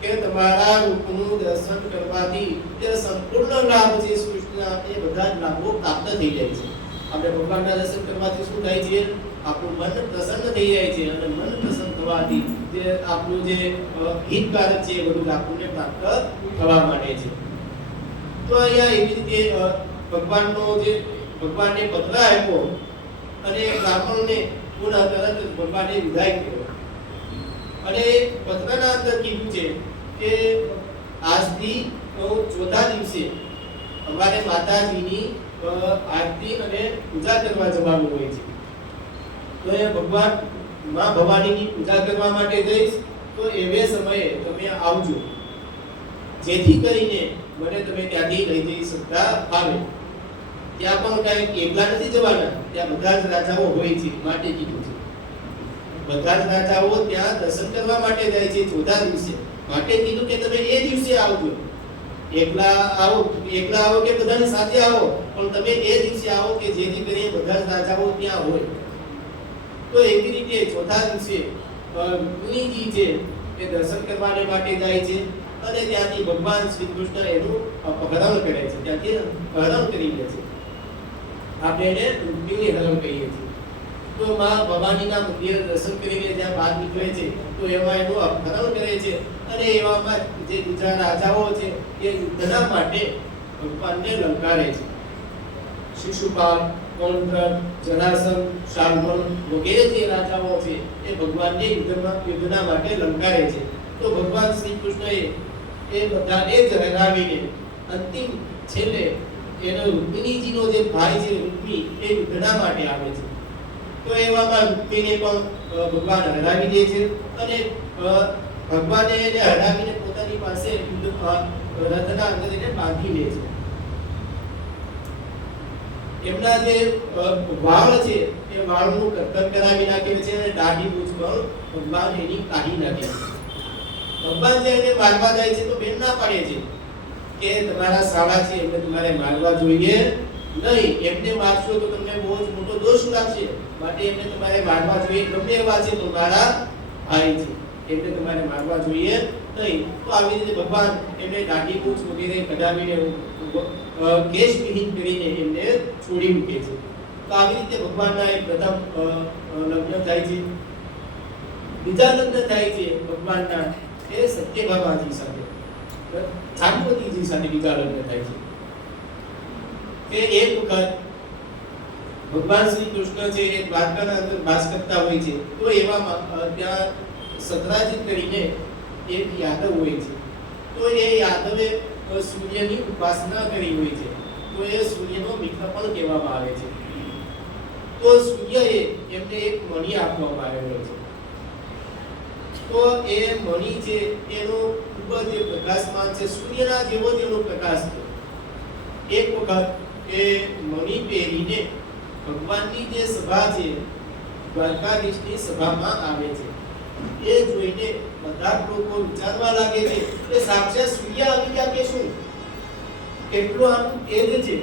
કે તમારા રૂપનું દર્શન કરવાથી જે સંપૂર્ણ લાભ છે સૃષ્ટિના એ બધા જ લાભો પ્રાપ્ત થઈ જાય છે. આપણે ભગવાનના દર્શન કરવાથી શું થાય છે? આપણું મન પ્રસન્ન થઈ જાય છે, અને મન પ્રસન્ન થવાથી જે આપણું જે હિતકારક છે એ બધું આપણને પ્રાપ્ત થવા માંડે છે. તો અહીંયા એવી રીતે ભગવાનનો જે ભગવાનને પત્ર આપ્યો અને બ્રાહ્મણને પુનઃ તરત ભગવાને વિદાય કર્યો. અને પત્રના અંદર કીધું છે કે આજથી ચોથા દિવસે અમારે માતાજીની આરતી અને પૂજા કરવા જવાનું હોય છે. તો એ ભગવાન માં ભવાનીની પૂજા કરવા માટે જઈશ, તો એવે સમયે તમે આવજો, જેથી કરીને મને તમે ત્યાંથી લઈ જઈ શકતા આવે. ત્યાં પણ કાંઈ એકલા નથી જવાના, ત્યાં બધા જ રાજાઓ હોય છે માટે કીધું છે. બધા જ રાજાઓ ત્યાં દર્શન કરવા માટે જાય છે ચોથા દિવસે, માટે કીધું કે તમે એ દિવસે આવજો. એકલા આવો કે બધાની સાથે આવો, પણ તમે એ દિવસે આવો કે જેથી કરીને બધા જ રાજાઓ ત્યાં હોય. તો એવી રીતે ચોથા દિવસે મુનિજી છે એ દર્શન કરવા માટે જાય છે, અને ત્યાંથી ભગવાન શ્રી કૃષ્ણ એનું અપહરણ કરે છે, ત્યાંથી હરણ કરી લે છે. આપણે એને રૂક્મિણી હરણ કહીએ છીએ. તો માં ભવાનીના મંદિર દર્શન કરીને જ્યાં બહાર નીકળે છે, તો એમાં એનું અપહરણ કરે છે, અને એવામાં જે બીજા રાજાઓ છે એ યુદ્ધના માટે ભગવાનને લલકારે છે. શિશુપાલ, કૌંડ્ર, જરાસંઘ, શાલ્મળ વગેરે જે રાજાઓ છે એ ભગવાનને યુદ્ધના માટે લલકારે છે. તો ભગવાન શ્રી કૃષ્ણએ એ બધાને જ હરાવીને અંતિમ છેલ્લે એનો રૂક્મિણીજીનો જે ભાઈ છે રૂક્મી એ યુદ્ધના માટે આવે છે. તો એવામાં રૂક્મીને પણ ભગવાન હરાવી દે છે, અને ભગવાને એને હરાવીને પોતાની પાસે રથના અંદર એને બાંધી લે છે. એમના જે વાળ છે એ વાળનું કર્તન કરાવી નાખે છે, અને દાઢી મૂછ પણ ભગવાન એની કાઢી નાખે છે. ભગવાન જે એને મારવા જાય છે તો બેન ના પાડે છે કે તમારા સાળા છે એટલે તમારે મારવા જોઈએ નહીં, એમને મારશો તો તમને બહુ જ મોટો દોષ લાગશે, માટે એમને તમારે મારવા જોઈએ. ગમે એવા છે તમારા ભાઈ છે, એમને તમારે મારવા જોઈએ નહીં. તો આવી રીતે ભગવાન એમને દાઢી મૂછ વગેરે કઢાવીને કેશ વિહીન કરીને એમને છોડી મૂકે છે. તો આવી રીતે ભગવાનના એક પ્રથમ લગ્ન થાય છે. બીજા લગ્ન થાય છે ભગવાનના એ સત્યભામાજી સાથે, જાનવતીજી સાથે બીજા લગ્ન થાય છે. કે એક વખત ભગવાન શ્રી કૃષ્ણ છે એ દ્વારકાના અંદર વાસ કરતા હોય છે. તો એવામાં ત્યાં સતરાજીત કરીને એક યાદવ હોય છે. તો એ યાદવે સૂર્યની ઉપાસના કરી હોય છે, તો એ સૂર્યનો મિત્ર પણ કહેવામાં આવે છે. તો સૂર્યએ એમને એક મણિ આપવામાં આવેલો છે. તો એ મણિ છે એનો ખૂબ જ પ્રકાશમાન છે, સૂર્યના જેવો જ એનો પ્રકાશ છે. એક વખત એ મણિ પહેરીને ભગવાનની જે સભા છે દ્વારકાધીશની સભામાં આવે છે. એ જોઈને બધા લોકો વિચારવા લાગે છે કે સાક્ષાત સૂર્ય આવી ગયા કે શું, કેટલું આનું તેજ છે,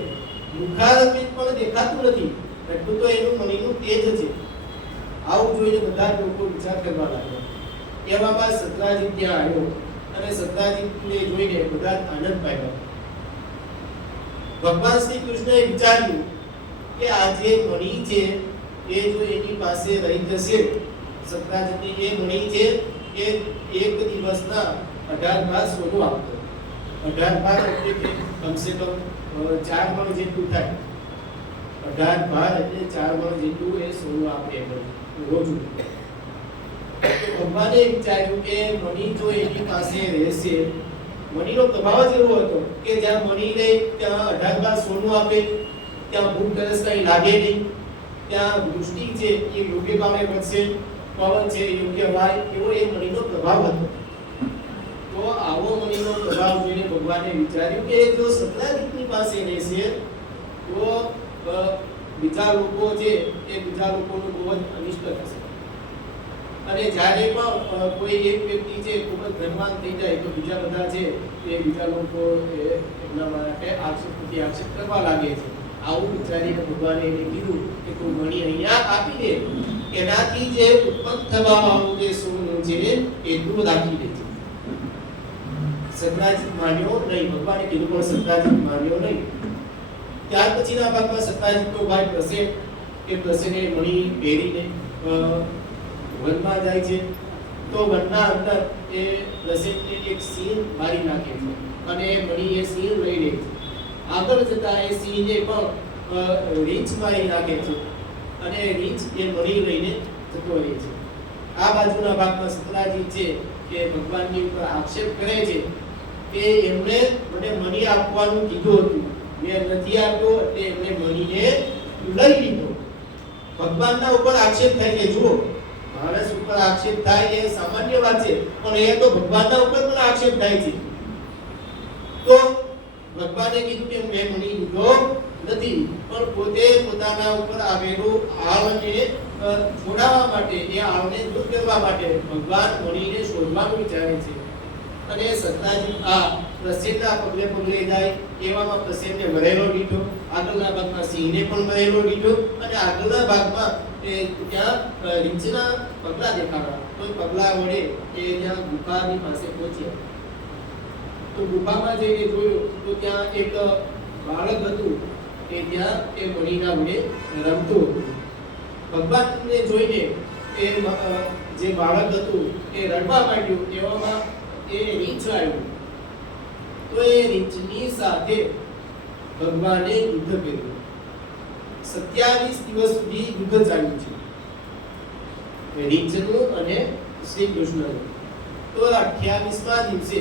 મુખારવિંદ પણ દેખાતું નથી, એટલું તો એનું મણિનું તેજ છે. આવું જોઈને બધા લોકો વિચાર કરવા લાગ્યા. એવામાં સતરાજીત ત્યાં આવ્યો, અને સતરાજીતને જોઈને બધા આનંદ પામ્યા. ભગવાન શ્રી કૃષ્ણએ વિચાર્યું કે આ જે મણિ છે એ જો એની પાસે રહી જશે, સતરાજીતની એ મણિ છે એ એક દિવસના 18 ભાર સોનું આપતો. 18 ભાર એટલે કે કમસે કમ 4 મણ જેટલું થાય. 18 ભાર એટલે 4 મણ જેટલું એ સોનું આપે રોજ. ભગવાને વિચાર્યું કે મણિ જો એની પાસે રહેશે, મણિનો પ્રભાવ જ એવો હતો કે જ્યાં મણિ રહે ત્યાં 18 ભાર સોનું આપે, ત્યાં ભૂખ તરસ કઈ લાગે નહીં, ત્યાં વૃષ્ટિ છે એ યોગ્ય ભાવે પડશે, પવન છે યોગ્ય વાય, એવો એ મણીનો પ્રભાવ હતો. તો આવો મણીનો પ્રભાવ જોઈને ભગવાને વિચાર્યું કે જો સત્રાજીતની પાસે રહેશે તો બીજા લોકો છે એ બીજા લોકોનું બહુ જ અનિષ્ટ થશે. અને જ્યારે પણ કોઈ એક વ્યક્તિ છે ખૂબ જ ધનવાન થઈ જાય તો બીજા બધા છે એ બીજા લોકો એમના માટે આક્ષેપ કરવા લાગે છે. આવું વિચારીને ભગવાને એને કીધું કે તું મણી અહીંયા આપી દે, એનાથી જે ઉત્પન્ન થવાનું જે સોનું છે એ તું રાખી દેજે. સત્રાજીત માન્યો નહીં, ભગવાને કીધું પણ સત્રાજીત માન્યો નહીં. ત્યાર પછીના ભાગમાં સત્રાજીતનો ભાઈ પ્રસેન, એ પ્રસેને મણી પહેરીને વનમાં જાય છે. તો વનના અંદર એ પ્રસેનને એક સિંહ મારી નાખે છે અને મણી એ સિંહ લઈ લે છે. આગળ જતા એ સિંહને પણ રીંછ મારી નાખે છે અને રીંછ એ મણી લઈને જતો રહે છે. આ બાજુના ભાગમાં સત્રાજીત છે કે ભગવાનની ઉપર આક્ષેપ કરે છે કે એમણે મને મણી આપવાનું કીધું હતું, મેં નથી આપ્યો એટલે એમણે મણીને લઈ લીધો. ભગવાનના ઉપર આક્ષેપ થાય કે જુઓ, માણસ ઉપર આક્ષેપ થાય એ સામાન્ય વાત છે, પણ એ તો ભગવાનના ઉપર પણ આક્ષેપ થાય છે. તો ભગવાને કીધું કે મેં મણી લીધો નથી, પણ પોતે પોતાના ઉપર આવેલું આળને છોડાવવા માટે, એ આળને દૂર કરવા માટે ભગવાન મણીને શોધવાનું વિચારે છે. અને સત્રાજીત આ પ્રસેનના પગલે પગલે જાય. એવામાં પ્રસેનને મરેલો દીધો, આગળના ભાગમાં સિંહને પણ મરેલો દીધો અને આગળના ભાગમાં ત્યાં રીંછના પગલા દેખાડા. તો પગલા વડે એ ત્યાં ગુફાની પાસે પહોંચ્યા. તો ગુફામાં જઈને જોયું તો ત્યાં એક બાળક હતું કે ત્યાં એ મણીના વડે રમતું હતું. ભગવાનને જોઈને એ જે બાળક હતું એ રડવા માંડ્યું. એવામાં એ રીંછ આવ્યું. તો એ રીંછની સાથે ભગવાને યુદ્ધ કર્યું. 27 દિવસ સુધી યુદ્ધ ચાલ્યું છે રીંછનું અને શ્રી કૃષ્ણનું. તો 28મા દિવસે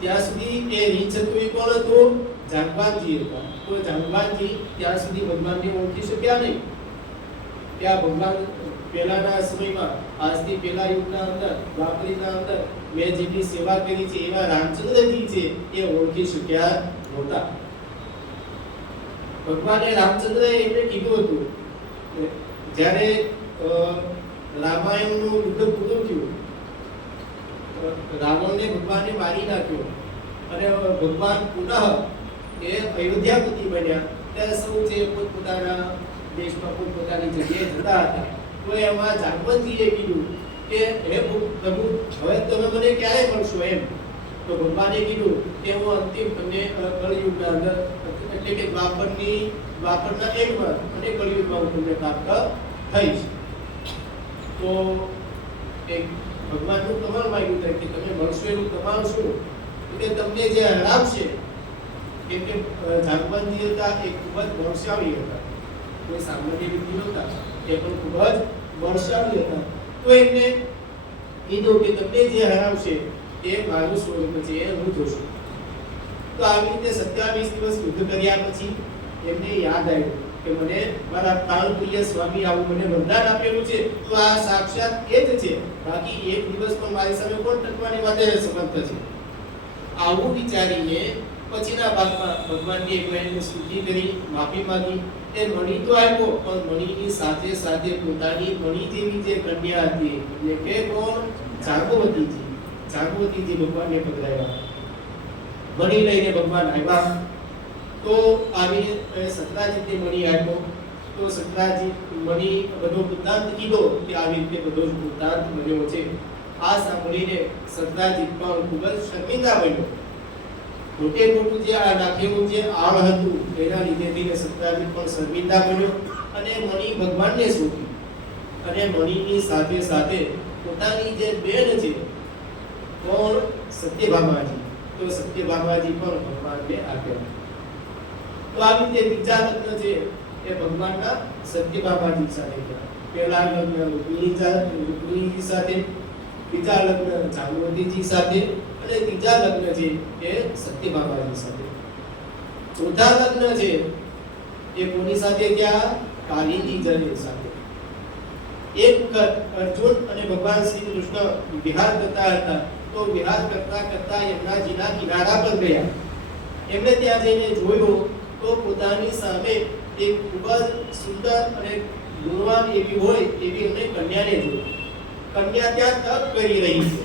ત્યાં સુધી એ રીંછ હતું એ કોણ હતું? જાંબવાનજી હતા. તો જાંબવાનજી ત્યાં સુધી ભગવાનને ઓળખી શક્યા નહીં. ત્યાં ભગવાન પહેલાના સમયમાં, આજથી પહેલા યુગના અંદર, દ્વાપરીના અંદર મેં જેટલી સેવા કરી છે એવા રામચંદ્રજી છે એ ઓળખી શક્યા નહોતા. ભગવાને રામચંદ્રએ એમને કીધું હતું જ્યારે રામાયણનું યુદ્ધ પૂરું થયું, રાવણને ભગવાને મારી નાખ્યો અને ભગવાન પુનઃ એ અયોધ્યાપતિ બન્યા. ત્યારે સૌ જે પોતપોતાના દેશમાં પોતપોતાની જગ્યાએ જતા હતા. તો એમાં જાંબવંતજીએ કીધું કે હે પ્રભુ, હવે તમે મને ક્યારે મળશો એમ. તો ભગવાને કીધું કે હું અંતિમ તમને કળયુગના અંદર, એટલે કે દ્વાપરના એન્ડમાં અને કળયુગમાં હું તમને પ્રાપ્ત થઈશ. તો એક ભગવાનનું કમાલ માંગ્યું કે તમે મળશો એનું કમાલ શું? કે તમને જે હરાવશે, કેમ કે જાંબવંતજી હતા એ ખૂબ જ બળશાળી હતા, કોઈ સામાન્ય વ્યક્તિ નહોતા, એ પણ ખૂબ જ બળશાળી હતા. તો એમને કીધું કે તમને જે હરાવશે એ મારું સ્વરૂપ છે, એ હું જોશું. તો આવી રીતે 27 દિવસ યુદ્ધ કર્યા પછી એમને યાદ આવ્યું કે મને મારા પ્રાણપ્રિય સ્વામી આવું મને વરદાન આપેલું છે, તો આ સાક્ષાત એ જ છે, બાકી એક દિવસ પણ મારી સામે કોણ ટકવાની માટે સમર્થ છે. આવું વિચારીને પછીના ભાગમાં ભગવાનની એક વહેણની સ્તુતિ કરી, માફી માંગી. એ મણી તો આપ્યો, પણ મણીની સાથે સાથે પોતાની મણી જેવી જે કન્યા હતી, એટલે કે કોણ? જાંબવતીજી. જાંબવતીજી ભગવાનને પધરાવ્યા. મણી લઈને ભગવાન આવ્યા. તો આવીને સત્રાજીતને મણી આપ્યો. તો સત્રાજીત મણી બધો વૃત્તાંત કીધો કે આવી રીતે બધો જ વૃત્તાંત બન્યો છે. આ સાંભળીને સત્રાજીત પણ ખૂબ જ શર્મિંદા બન્યો. મોટે મોટું જે આ નાખેલું જે આળ હતું એના લીધે સત્રાજીત પણ શર્મિંદા બન્યો અને મણી ભગવાનને સોંપી. અને મણીની સાથે સાથે પોતાની જે બેન છે, કોણ? સત્યભામાજી. તો સત્યભામાજી પણ ભગવાનને આપ્યા. તો આવી રીતે બીજા લગ્ન છે એ ભગવાનના સત્યભામાજી સાથે થયા. પહેલા લગ્ન રૂક્મિણીજી સાથે, બીજા લગ્ન જાંબવતીજી સાથે અને ત્રીજા લગ્ન છે એ સત્યભામાજી સાથે. ચોથા લગ્ન છે એ કોની સાથે થયા? કાલિંદી જળ સાથે. એક વખત અર્જુન અને ભગવાન શ્રી કૃષ્ણ વિહાર કરતા હતા. તો વિહાર કરતા કરતા યમુનાજીના કિનારા પર ગયા. એમણે ત્યાં જઈને જોયું તો પોતાની સામે એક ખૂબ જ સુંદર અને ગુણવાન એવી હોય એવી એમણે કન્યાને જોઈ. કન્યા ત્યાં તપ કરી રહી છે.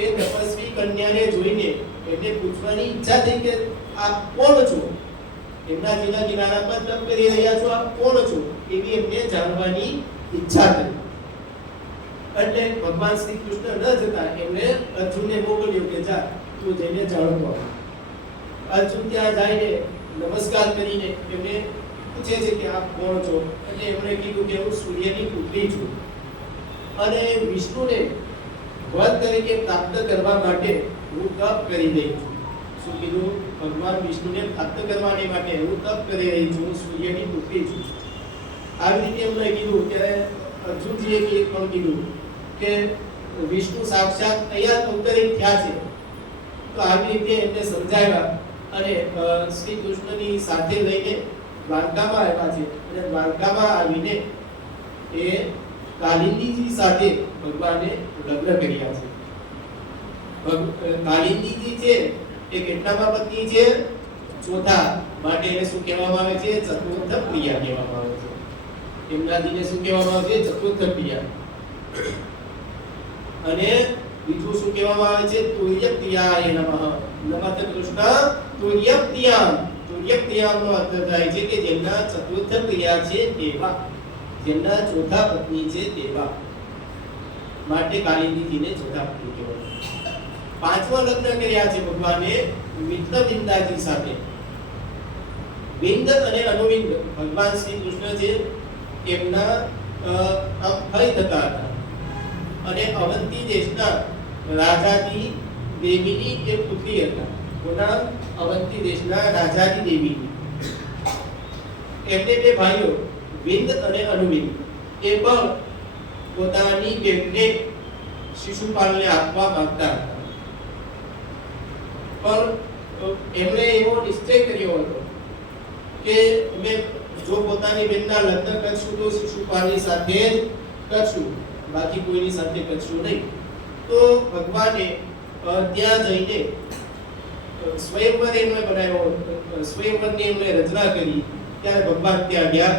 એ તપસ્વી કન્યાને જોઈને એમને પૂછવાની ઈચ્છા થઈ કે આપ કોણ છો? યમુનાજીના કિનારા પર તપ કરી રહ્યા છો, આપ કોણ છો? એવી એમને જાણવાની ઈચ્છા થઈ. એટલે ભગવાન શ્રી કૃષ્ણ ન જતા એમને અર્જુનને મોકલ્યો કે જા તું જઈને જાણતો આવ. અર્જુન ત્યાં જઈને નમસ્કાર કરીને એમને પૂછે છે કે આપ કોણ છો? એટલે એમણે કીધું કે હું સૂર્યની પુત્રી છું અને વિષ્ણુને વધ તરીકે પ્રાપ્ત કરવા માટે હું તપ કરી રહી છું. શું કીધું? ભગવાન વિષ્ણુને પ્રાપ્ત કરવાને માટે હું તપ કરી રહી છું, હું સૂર્યની પુત્રી છું. આવી રીતે એમણે કીધું. ત્યારે અર્જુનજીએ પણ કીધું કે વિષ્ણુ સાક્ષાત અહીંયા અવતરિત થયા છે. તો આવી રીતે એમને સમજાવ્યા અને શ્રી કૃષ્ણની સાથે લઈને દ્વારકામાં આવ્યા છે. અને દ્વારકામાં આવીને એ કાલિંદીજી સાથે ભગવાને લગ્ન કર્યા છે. કાલિંદીજી છે એ કેટલામાં પત્ની છે? ચોથા. માટે એને શું કહેવામાં આવે છે? ચતુર્થ પ્રિયા કહેવામાં આવે છે. યમુનાજીને શું કહેવામાં આવે છે? ચતુર્થ પ્રિયા. અને બીજું શું કહેવામાં આવે છે? તુર્યપ્રિયાય નમઃ. નમઃ કૃષ્ણ તુર્યપ્રિયામ. તુર્યપ્રિયામનો અર્થ થાય છે કે જેમના ચતુર્થ પ્રિયા છે તેવા, જેમના ચોથા પત્ની છે તેવા. માટે કાલિંદીજીને ચોથા પત્ની કહેવાય. પાંચમા લગ્ન કર્યા છે ભગવાને મિત્રવિંદાજી સાથે. વિંદ અને અનુવિંદ ભગવાન શ્રી કૃષ્ણ છે એમના ભય થતા હતા. અને અવંતી દેશના રાજાની દેવીની એ પુત્રી હતા. કોના? અવંતી દેશના રાજાની દેવીની. એમને બે ભાઈઓ વિંદ અને અનુવિંદ એ પણ પોતાની બેનને શિશુપાલને આપવા માંગતા હતા. પણ એમણે એવો નિશ્ચય કર્યો હતો કે અમે જો પોતાની બેનના લગ્ન કરશું તો શિશુપાલની સાથે જ કરશું, બાકી કોઈની સાથે કરશું નહીં. તો ભગવાને ત્યાં જઈને સ્વયંવર એમણે બનાવ્યો. સ્વયંવરની એમણે રચના કરી. ત્યારે ભગવાન ત્યાં ગયા.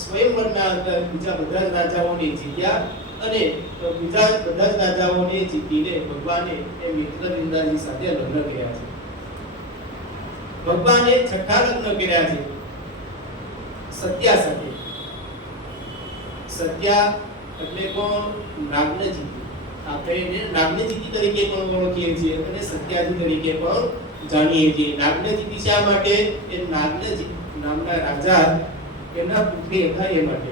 સ્વયંવરના અંદર બીજા બધા જ રાજાઓને જીત્યા અને બીજા બધા જ રાજાઓને જીતીને ભગવાને એ મિત્રવિંદાજી સાથે લગ્ન કર્યા છે. ભગવાને છઠ્ઠા લગ્ન કર્યા છે સત્યા સાથે. સત્યા એટલે કોણ? નાગનજીતી. આપણે એને નાગનજીતી તરીકે પણ ઓળખીએ છીએ અને સત્યાજી તરીકે પણ જાણીએ છીએ. નાગનજીતી શા માટે? એ નાગનજી નામના રાજા એમના પુત્રી હતા એ માટે.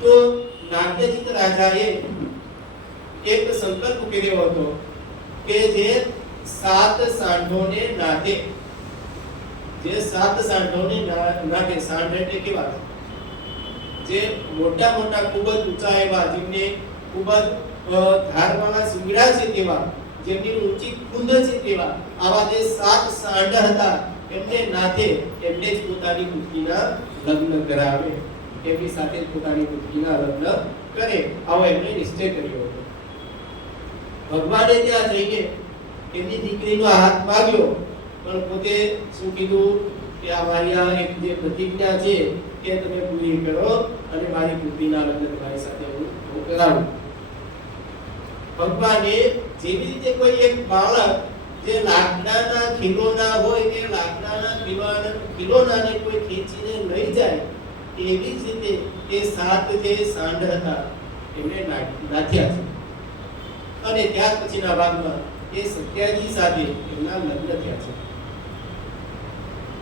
તો નાગનજીત રાજાએ એક સંકલ્પ કર્યો હતો કે જે 7 સાંઢોને નાતે, જે 7 સાંઢોને નાતે. સાંઢ એટલે કેવા? જે મોટા મોટા ખૂબ જ ઊંચા એવા, જેમને ખૂબ જ ધારવાળા શિંગડા છે તેવા, જેમની ઊંચી કુંડ છે તેવા, આવા જે 7 સાંઢ હતા એમને નાતે એમને જ પોતાની પુત્રીના લગ્ન કરાવે. એમની સાથે પોતાની પુત્રીના લગ્ન કરે આવો એમણે નિશ્ચય કર્યો હતો. ભગવાને ત્યાં જઈને એમની દીકરીનો હાથ માંગ્યો, પણ પોતે શું કીધું કે આ મારી આ એક જે પ્રતિજ્ઞા છે કે તમે પૂરી કરો અને મારી પુત્રીના લગ્ન તમારી સાથે હું કરાવું. ભગવાને જેવી રીતે કોઈ એક બાળક જે લાકડાના ખીલોના હોય એ લાકડાના ખીલોનાને કોઈ ખેંચીને લઈ જાય, એવી જ રીતે એ 7 જે સાંઢ હતા એમને નાથ્યા છે. અને ત્યાર પછીના ભાગમાં એ સત્યાજી સાથે એમના લગ્ન થયા છે.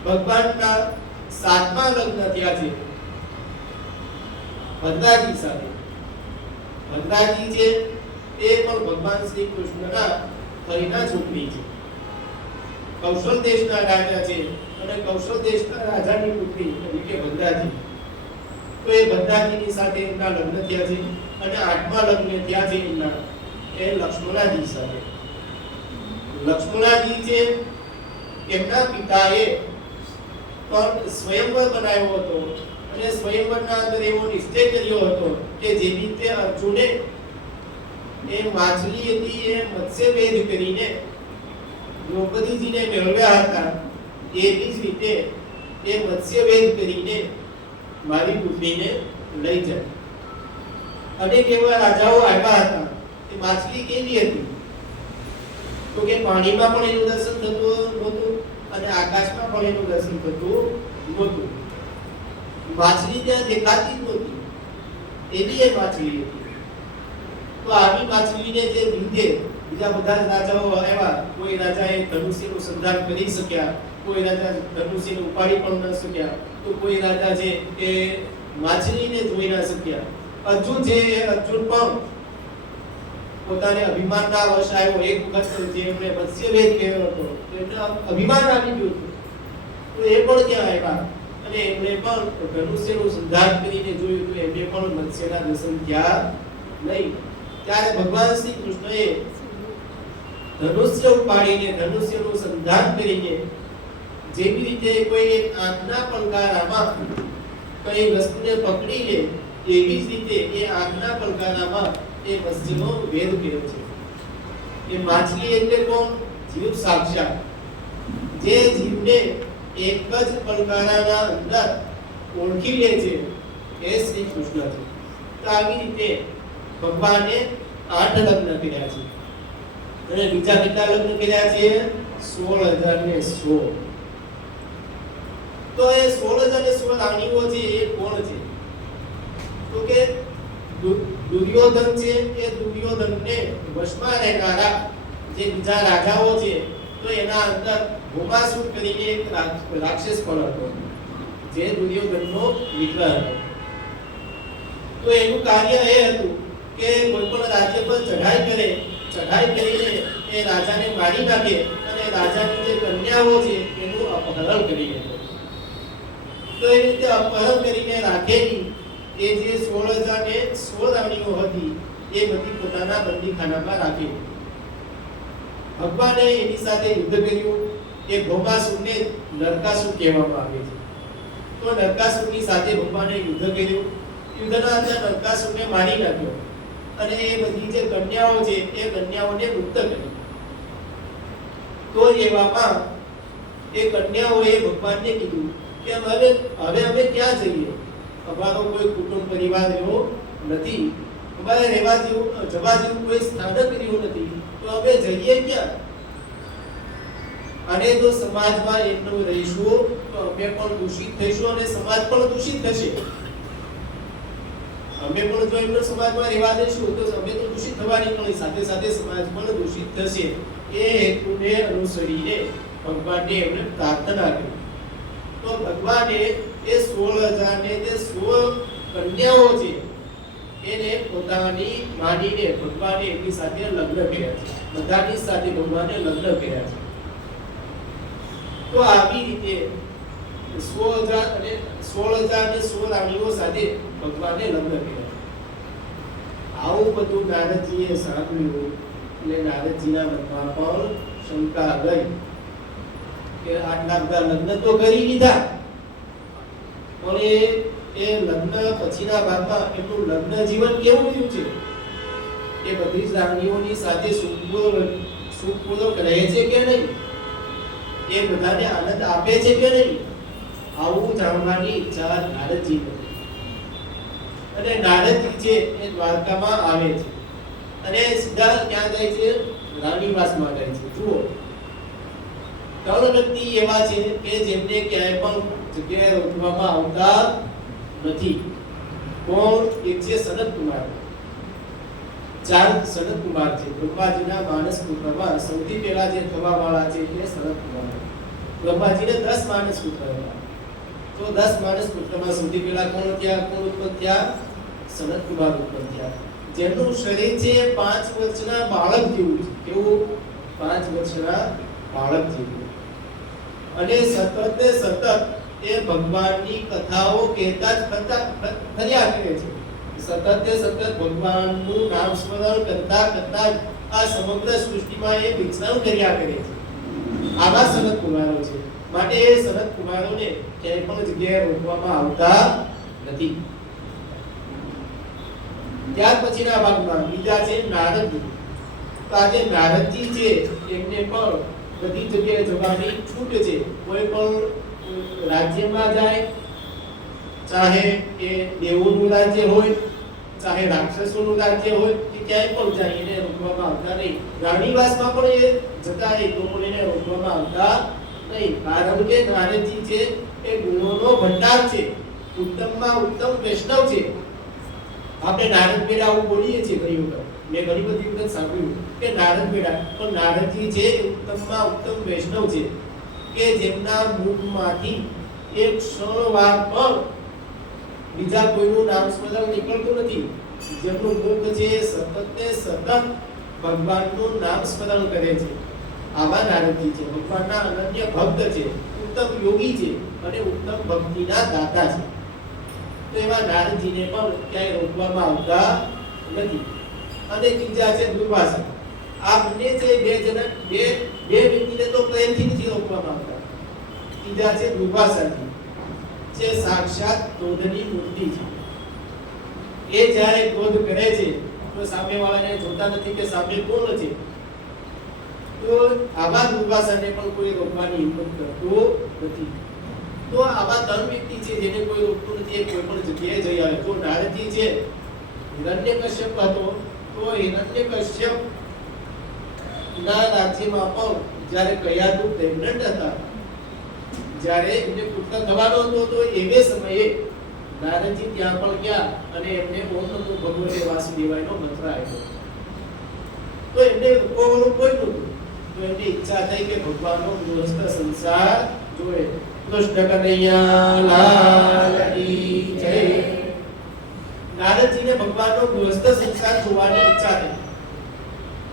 ભગવાનના 7મા લગ્ન થયા છે ભદ્રાજી સાથે. ભદ્રાજી છે એ પણ ભગવાન શ્રી કૃષ્ણના ફરીના છોકરી છે. કૌશલ દેશના રાજા છે અને કૌશલ દેશના રાજાની પુત્રી એટલે કે ભદ્રાજી. તો એ ભદ્રાજીની સાથે એમના લગ્ન થયા છે. અને 8મા લગ્ન થયા છે એમના એ લક્ષ્મણાજી સાથે. લક્ષ્મણાજી છે એમના પિતાએ પણ સ્વયંવર બનાવ્યો હતો અને સ્વયંવરના અંદર એવો નિશ્ચય કર્યો હતો કે જે રીતે અર્જુને એ માછલી હતી એ મત્સ્ય વેદ કરીને દ્રૌપદીજીને મેળવ્યા હતા, એવી જ રીતે એ મત્સ્ય વેદ કરીને મારી પુત્રીને લઈ જાય. અનેક એવા રાજાઓ આવ્યા હતા. એ માછલી કેવી હતી તો કે પાણીમાં પણ એનું દર્શન થતું નહોતું અને આકાશમાં પણ એનું દર્શન થતું નહોતું. માછલી ત્યાં દેખાતી જ નહોતી, એવી એ માછલી હતી. તો આવી માછલીને જે વિંધે બીજા બધા રાજાઓ આવ્યા, કોઈ રાજાએ ધનુષ્યનું સંધાન કરી શક્યા, કોઈ રાજા ધનુષ્યને ઉપાડી પણ ન શક્યા, તો કોઈ રાજા છે એ માછલીને જોઈ ન શક્યા. અર્જુન છે અર્જુન પણ પોતાને અભિમાનના વશ આવ્યો. એક વખત જે એમણે મત્સ્ય વેદ કહેલો હતો એમને અભિમાન આવી ગયું હતું, તો એ પણ ત્યાં આવ્યા અને એમણે પણ ધનુષ્યનું સંધાન કરીને જોયું તો એમને પણ મત્સ્યના દર્શન થયા નહીં. ત્યારે ભગવાન શ્રી કૃષ્ણએ ધનુષ્ય ઉપાડીને ધનુષ્યનું સંધાન કરીને જેવી રીતે કોઈ એક આંખના પલકારામાં કઈ વસ્તુને પકડી લે એવી જ રીતે એ આંખના પલકારામાં એ મત્સ્યનો વેદ કર્યો છે. એ માછલી એટલે કોણ? જીવ સાક્ષાત, જે જીવને એક જ પલકારાના અંદર ઓળખી લે છે એ શ્રી કૃષ્ણ છે. તો આવી રીતે ભગવાને 8 લગ્ન કર્યા છે અને બીજા કેટલા લગ્ન કર્યા છે? 16,016. તો એ 16,016 રાણીઓ છે એ કોણ છે તો કે દુર્યોધન છે. એ દુર્યોધનને વશમાં રહેનારા જે બીજા રાજાઓ છે તો એના અંદર ભૌમાસુર કરીને એક રાક્ષસ પણ હતો જે દુર્યોધનનો મિત્ર હતો. તો એનું કાર્ય એ હતું કે કોઈ પણ રાજ્ય પર ચઢાઈ કરે, ચઢાઈ કરીને એ રાજાને મારી નાખે અને રાજાની જે કન્યાઓ છે એનું અપહરણ કરી લે. તો એ રીતે અપહરણ કરીને રાખેલી એ જે 16,016 રાણીઓ હતી એ બધી પોતાના બંદીખાનામાં રાખી. ભગવાને એની સાથે યુદ્ધ કર્યું. એ ભૌમાસુરને નરકાસુર કહેવામાં આવે છે. તો નરકાસુરની સાથે ભગવાને યુદ્ધ કર્યું. યુદ્ધના અંદર નરકાસુરને મારી નાખ્યો અને એ બધી જે કન્યાઓ છે એ કન્યાઓને મુક્ત કરી. તો એવામાં એ કન્યાઓએ ભગવાનને કીધું કે હવે અમે ક્યાં જઈએ? અમારો કોઈ કુટુંબ પરિવાર એવો નથી, અમારે રહેવા જેવું જવા જેવું કોઈ સ્થાનક રહ્યું નથી, તો અમે જઈએ ક્યાં? અને જો સમાજમાં એટલું રહીશું તો અમે પણ દૂષિત થઈશું અને સમાજ પણ દૂષિત થશે. અમે પણ જો એમનો સમાજમાં રહેવા દઈશું તો અમે તો દૂષિત થવાની પણ સાથે સાથે સમાજ પણ દૂષિત થશે. એ હેતુને અનુસરીને ભગવાનને એમણે પ્રાર્થના કરી. તો ભગવાને એ 16,000 ને જે 16 કન્યાઓ છે એને પોતાની માનીને ભગવાને એમની સાથે લગ્ન કર્યા છે. બધાની સાથે ભગવાને લગ્ન કર્યા છે. તો આવી રીતે 16,016 રાણીઓ સાથે ભગવાને લગ્ન કર્યા. આવું બધું નારદજીએ સાંભળ્યું એટલે નારદજીના મનમાં પણ શંકા ગઈ કે આટલા બધા લગ્ન તો કરી લીધા પણ એ લગ્ન પછીના ભાગમાં એમનું લગ્ન જીવન કેવું રહ્યું છે? એ બધી જ રાણીઓની સાથે સુખપૂર્વક રહે છે કે નહીં? એ બધાને આનંદ આપે છે કે નહીં? આવું જાણવાની ઈચ્છા નારદજી હતી. અને નારદજી છે એ દ્વારકામાં આવે છે અને સીધા ક્યાં જાય છે? રાણીવાસમાં જાય છે. જુઓ, 3 વ્યક્તિ એવા છે કે જેમને ક્યાંય પણ જગ્યાએ રોકવામાં આવતા નથી. કોણ? એક છે સનત કુમાર. 4 સનત કુમાર છે. બ્રહ્માજીના માનસ પુત્રમાં સૌથી પહેલા જે થવા વાળા છે એ સનત કુમાર. બ્રહ્માજીને 10 માનસ પુત્ર હતા. તો 10 માનસ પુત્રમાં સૌથી પહેલા કોણ ઉત્પન્ન થયા? સનત કુમાર ઉત્પન્ન થયા. જેમનું શરીર છે 5 વર્ષના બાળક જેવું છે. કેવું? 5 વર્ષના બાળક જેવું. અને સતત ને સતત એ ભગવાનની કથાઓ કહેતા જ ફર્યા કરે છે. સતત ને સતત ભગવાનનું નામ સ્મરણ કરતા કરતા આ સમગ્ર સૃષ્ટિમાં એ વિચરણ કર્યા કરે છે. આવા સનત કુમારો છે. માટે એ સનત કુમારોને ક્યાંય પણ જગ્યાએ રોકવામાં આવતા નથી. ત્યાર પછીના ભાગમાં બીજા છે નારદ. તો આજે નારદજી છે એમને પણ બધી જગ્યાએ જવાની છૂટ છે. કોઈ પણ રાજ્યમાં જાય, ચાહે એ દેવોનું રાજ્ય હોય, ચાહે રાક્ષસોનું રાજ્ય હોય, કે ક્યાંય પણ જાય એને રોકવામાં આવતા નહીં. રાણીવાસમાં પણ એ જતા રહે તો પણ એને રોકવામાં આવતા નહીં. કારણ કે નારદજી છે એ ગુણોનો ભંડાર છે, ઉત્તમમાં ઉત્તમ વૈષ્ણવ છે. આપણે નારદ મેળા આવું બોલીએ છીએ ઘણી વખત, મેં ઘણી બધી વખત સાંભળ્યું કે નારદ મેળા, પણ નારદજી છે ઉત્તમમાં ઉત્તમ વૈષ્ણવ છે કે જેમના મુખમાંથી એક ક્ષણવાર પણ બીજા કોઈનું નામ સ્મરણ નીકળતું નથી. જેમનું મુખ છે સતત ને સતત ભગવાનનું નામ સ્મરણ કરે છે. આવા નારદજી છે, ભગવાનના અનન્ય ભક્ત છે, ઉત્તમ યોગી છે અને ઉત્તમ ભક્તિના દાતા છે. તો એવા નારદજીને પણ ક્યાંય રોકવામાં આવતા નથી. અને ત્રીજા છે દુર્વાસા. આ બંને છે બે વ્યક્તિને તો પ્રેમથી નથી રોકવામાં આવતા. ત્રીજા છે દુર્વાસાજી, જે સાક્ષાત ક્રોધની મૂર્તિ છે. એ જ્યારે ક્રોધ કરે છે તો સામેવાળાને જોતા નથી કે સામે કોણ છે. તો આવા દુર્વાસાને પણ કોઈ રોકવાની હિંમત કરતો નથી. તો આવા ત્રણ વ્યક્તિ છે જેને કોઈ રોકતું નથી, એ કોઈ પણ જગ્યાએ જઈ આવે. તો નારદજી છે હિરણ્યકશ્યપ હતો, તો હિરણ્યકશ્યપ ના રાજ્યમાં પણ જ્યારે કયાદુ પ્રેગ્નન્ટ હતા, જ્યારે એમને પુત્ર થવાનો હતો, તો એવે સમયે નારદજી ત્યાં પણ ગયા અને એમને ઓમ નમો ભગવતે વાસુદેવાયનો મંત્ર આપ્યો. તો એમને રોકવાનું કોઈ નહોતું. તો એમની ઈચ્છા થઈ કે ભગવાનનો ગૃહસ્થ સંસાર જોયે. કૃષ્ણ કનૈયા લાલ કી જય. નારદજીને ભગવાનનો ગૃહસ્થ સંસાર જોવાની ઈચ્છા થઈ.